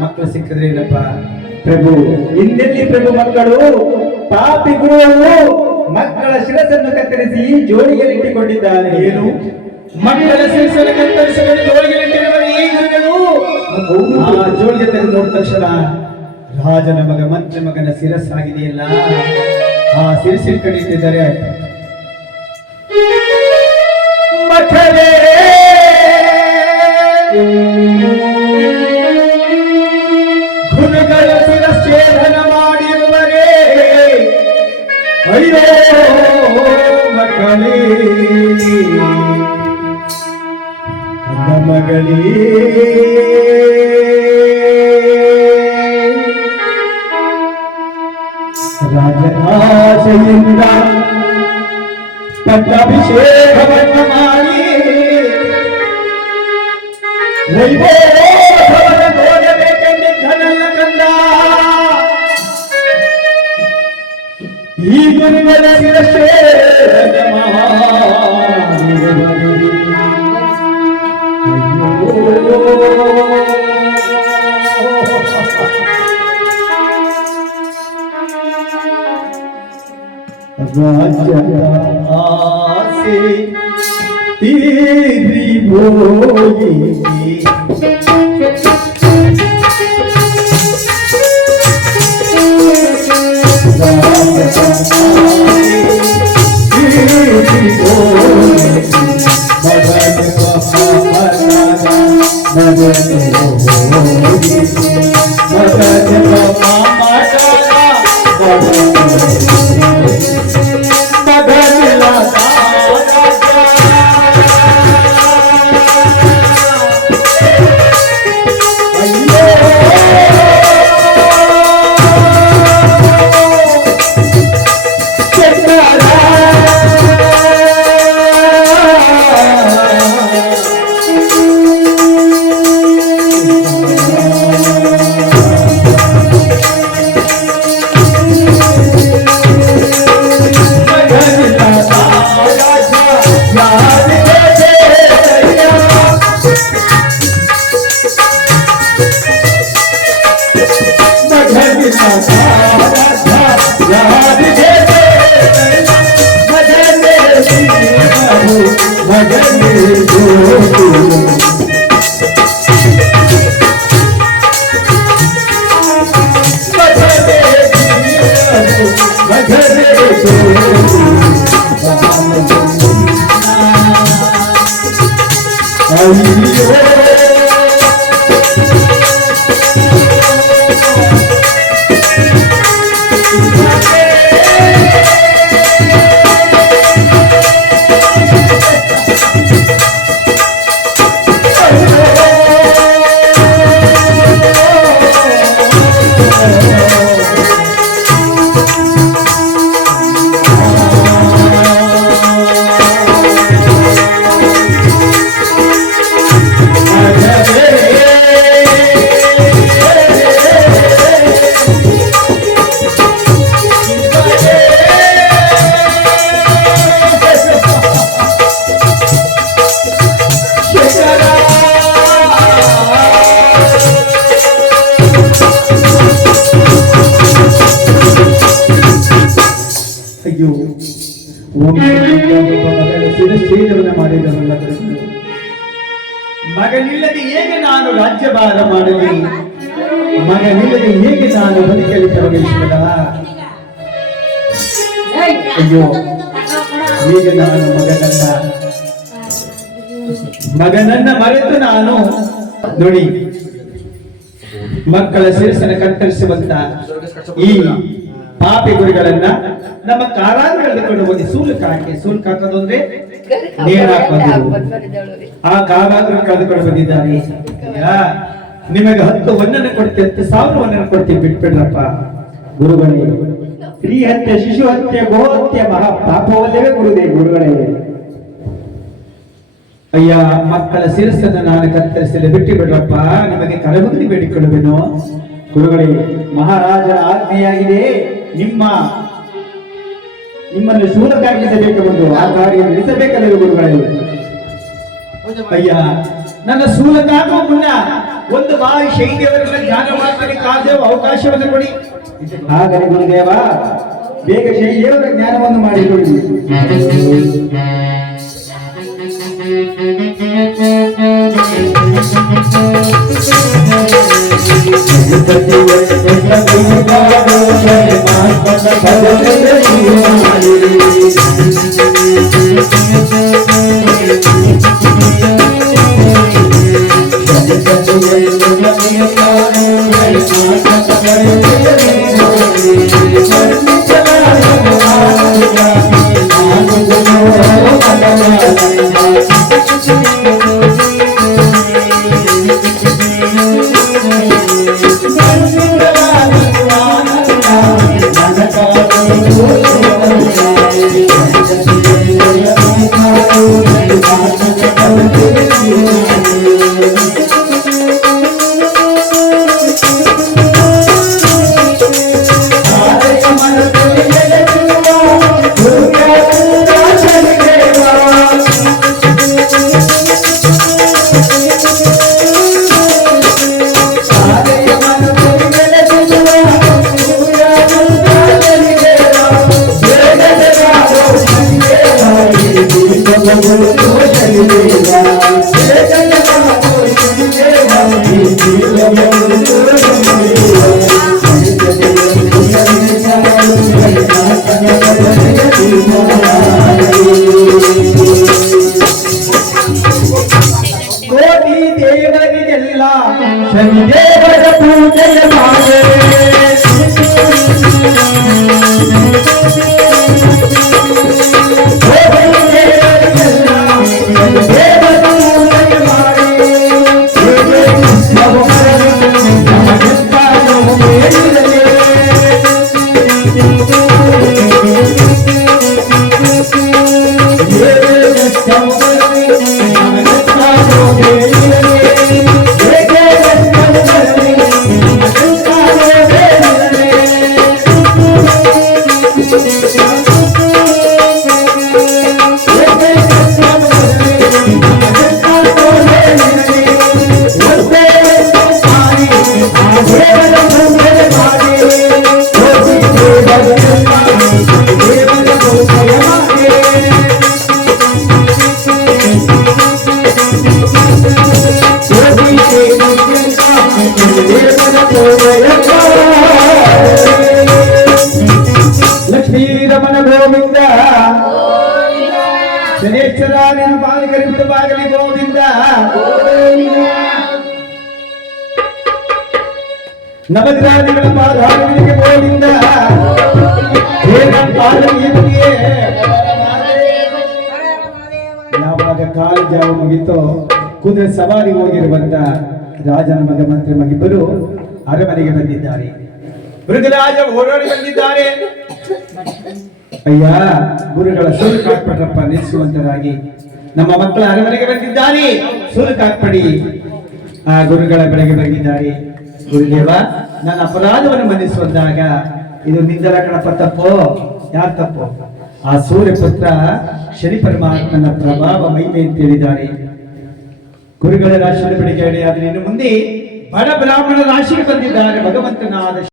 ಮಕ್ಕಳು ಸಿಕ್ಕಿದ್ರೇನಪ್ಪ? ಪ್ರಭು, ಹಿಂದೆಲ್ಲಿ ಪ್ರಭು ಮಕ್ಕಳು? ಪಾಪಿ ಗುರುವು ಮಕ್ಕಳ ಶಿರಸ್ಸನ್ನು ಕತ್ತರಿಸಿ ಜೋಡಿಯಲ್ಲಿ ಇಟ್ಟುಕೊಂಡಿದ್ದಾರೆ. ಏನು? ಮಕ್ಕಳ ಶಿರಸ್ಸನ್ನು ಕತ್ತರಿಸಿಕೊಂಡು ಜೋಳಿಗೆಲ್ಲಿಟ್ಟಿರುವರು ಈ ಗುರುಗಳು? ಆ ಜೋಳಿಗೆ ತೆಗೆದು ನೋಡಿದ ತಕ್ಷಣ ರಾಜನ ಮಗ ಮಂತ್ರಿ ಮಗನ ಶಿರಸ್ಸಾಗಿದೆಯಲ್ಲ, ಆ ಶಿರಸ್ಸಿಟ್ಕೊಂಡಿಟ್ಟಿದ್ದಾರೆ. ಮಕ್ಕಳೇ, ಗುರುಗಳ ಶಿರಚ್ಛೇದನ ಮಾಡಿರುವರೇ. ಅಯ್ಯೋ ಮಕ್ಕಳೇ, ನನ್ನ ಮಗಳೇ, ರಾಜನಾಶೆಯಿಂದ ಪಟ್ಟಾಭಿಷೇಕವನ್ನು ಮಾಡಿ ವೈಭವವನ್ನು ನೋಡಬೇಕೆಂದಿದ್ದನಲ್ಲ ಕಂದ. ಈ ಗುರುಗಳ ಶಿರಚ್ಛೇದನ ಮಾಡಿರುವರೇ. ರಾಜ್ಯದ ಆಸೆ ತೀರಿ ಹೋಗಿ ಮಗಳ ಶಿರಚ್ಛೇದವನ್ನು ಮಾಡಿದವಲ್ಲ ಗುರುಗಳು. ಮಗನಿಲ್ಲದೆ ಹೇಗೆ ನಾನು ರಾಜ್ಯಭಾರ ಮಾಡಲಿ, ಮಗನಿಲ್ಲದೆ ಹೇಗೆ ನಾನು ಬದುಕಲಿ ಪರಮೇಶ್ವರ. ಅಯ್ಯೋ, ಈಗ ನಾನು ಮಗನನ್ನ ಮರೆತು ನಾನು ನೋಡಿ ಮಕ್ಕಳ ಶಿರಸನ್ನು ಕತ್ತರಿಸುವಂತ ಈ ಪಾಪಿ ಗುರಿಗಳನ್ನ ನಮ್ಮ ಕಾರಾಗೃಹದಲ್ಲಿ ಹೋಗಿ ಸೂಲಕ್ಕೆ ಹಾಕೋದು ಅಂದ್ರೆ ನೇಣು ಹಾಕೋದು. ಆ ಕಾರಾಗೃಹ ಕಳೆದುಕೊಂಡು ಬಂದಿದ್ದಾರೆ. ನಿಮಗೆ 10 ಹೊನ್ನನ್ನು ಕೊಡ್ತೀವಿ, 10,000 ಹೊನ್ನನ್ನು ಕೊಡ್ತೀವಿ, ಬಿಟ್ಬಿಡ್ರಪ್ಪ ಗುರುಗಳೇ. ಸ್ತ್ರೀ ಹತ್ಯೆ, ಶಿಶು ಹತ್ಯೆ, ಗೋಹತ್ಯೆ ಮಹಾ ಪಾಪವಲ್ಲವೇ ಗುರುಗಳೇ. ಅಯ್ಯ, ಮಕ್ಕಳ ಶಿರಸ್ಸನ್ನು ನಾನು ಕತ್ತರಿಸಲು ಬಿಟ್ಟು ಬಿಡ್ರಪ್ಪ, ನಿಮಗೆ ಕರಗುದಿ ಬೇಡಿಕೊಳ್ಳುವೆನು. ಗುರುಗಳೇ, ಮಹಾರಾಜರ ಆಜ್ಞೆಯಾಗಿದೆ, ನಿಮ್ಮನ್ನು ಶೂಲಕ್ಕಾಗಿಸಬೇಕೆಂದು ಆ ಕಾರ್ಯ ನಡೆಸಬೇಕಲ್ಲವೇ ಗುರುಗಳೇ. ಅಯ್ಯ, ನನ್ನ ಶೂಲಕ್ಕಾಗುವ ಮುನ್ನ ಒಂದು ಬಾರಿ ಶೈದೇವರ ಧ್ಯಾನ ಮಾಡ್ತಾರೆ, ಕಾದೇವ ಅವಕಾಶವನ್ನು ಕೊಡಿ. ಹಾಗರೆ ಗುರುದೇವ, ಬೇಗ ಶೈದೇವರ ಜ್ಞಾನವನ್ನು ಮಾಡಿಕೊಳ್ಳಿ. ಕೋಟಿ ದೇವರಿಗೆಲ್ಲ ಶನಿದೇವರ ಪೂಜೆಯ ಮಾಡಿ ಲಕ್ಷ್ಮೀರಮಣ ಗೋವಿಂದ ಶನೇಶ್ವರ ನಿನ್ನ ಪಾಲಿಕರಿಟ್ಟು ಬಾಗಲಿ ಗೋವಿಂದ ನವಗ್ರಹಗಳ ಪಾದಾರಗಳಿಗೆ ಗೋವಿಂದ ಯಾವಾಗ ಕಾಲು ಜಾವ ಮುಗಿತೋ ಕುದುರೆ ಸವಾರಿ ಹೋಗಿರುವಂತ ರಾಜನ ಮಗ ಮಂತ್ರಿ ಮಗಿಬ್ಬರು ಅರಮನೆಗೆ ಬಂದಿದ್ದಾರೆ. ಮೃಗರಾಜ ಓಡಾಡಿ ಬಂದಿದ್ದಾರೆ. ಅಯ್ಯ, ಗುರುಗಳ ಸುರುಕು ಹಾಕ್ಬಿಟ್ರಪ್ಪ ನಿಲ್ಲಿಸುವಂತರಾಗಿ. ನಮ್ಮ ಮಕ್ಕಳ ಅರಮನೆಗೆ ಬಂದಿದ್ದಾರೆ, ಸುರುಕು ಹಾಕ್ಪಡಿ. ಆ ಗುರುಗಳ ಬೆಳಗ್ಗೆ ಬಂದಿದ್ದಾರೆ. ಗುರುದೇವ, ನನ್ನ ಅಪರಾಧವನ್ನು ಮನ್ನಿಸುವಂದಾಗ ಇದು ನಿಂದಲ ಕಣಪ್ಪ, ತಪ್ಪು. ಯಾರು ತಪ್ಪು? ಆ ಸೂರ್ಯಪುತ್ರ ಶನಿ ಪರಮಾತ್ಮನ ಪ್ರಭಾವ ಮಹಿಮೆ ಅಂತ ಹೇಳಿದ್ದಾರೆ. ಗುರುಗಳ ರಾಶಿಯಲ್ಲಿ ಬೆಳಗ್ಗೆ ಆದ್ರೆ ಇನ್ನು ಮುಂದೆ ಬಡ ಬ್ರಾಹ್ಮಣ ರಾಶಿಗೆ ಬಂದಿದ್ದಾರೆ ಭಗವಂತನಾದ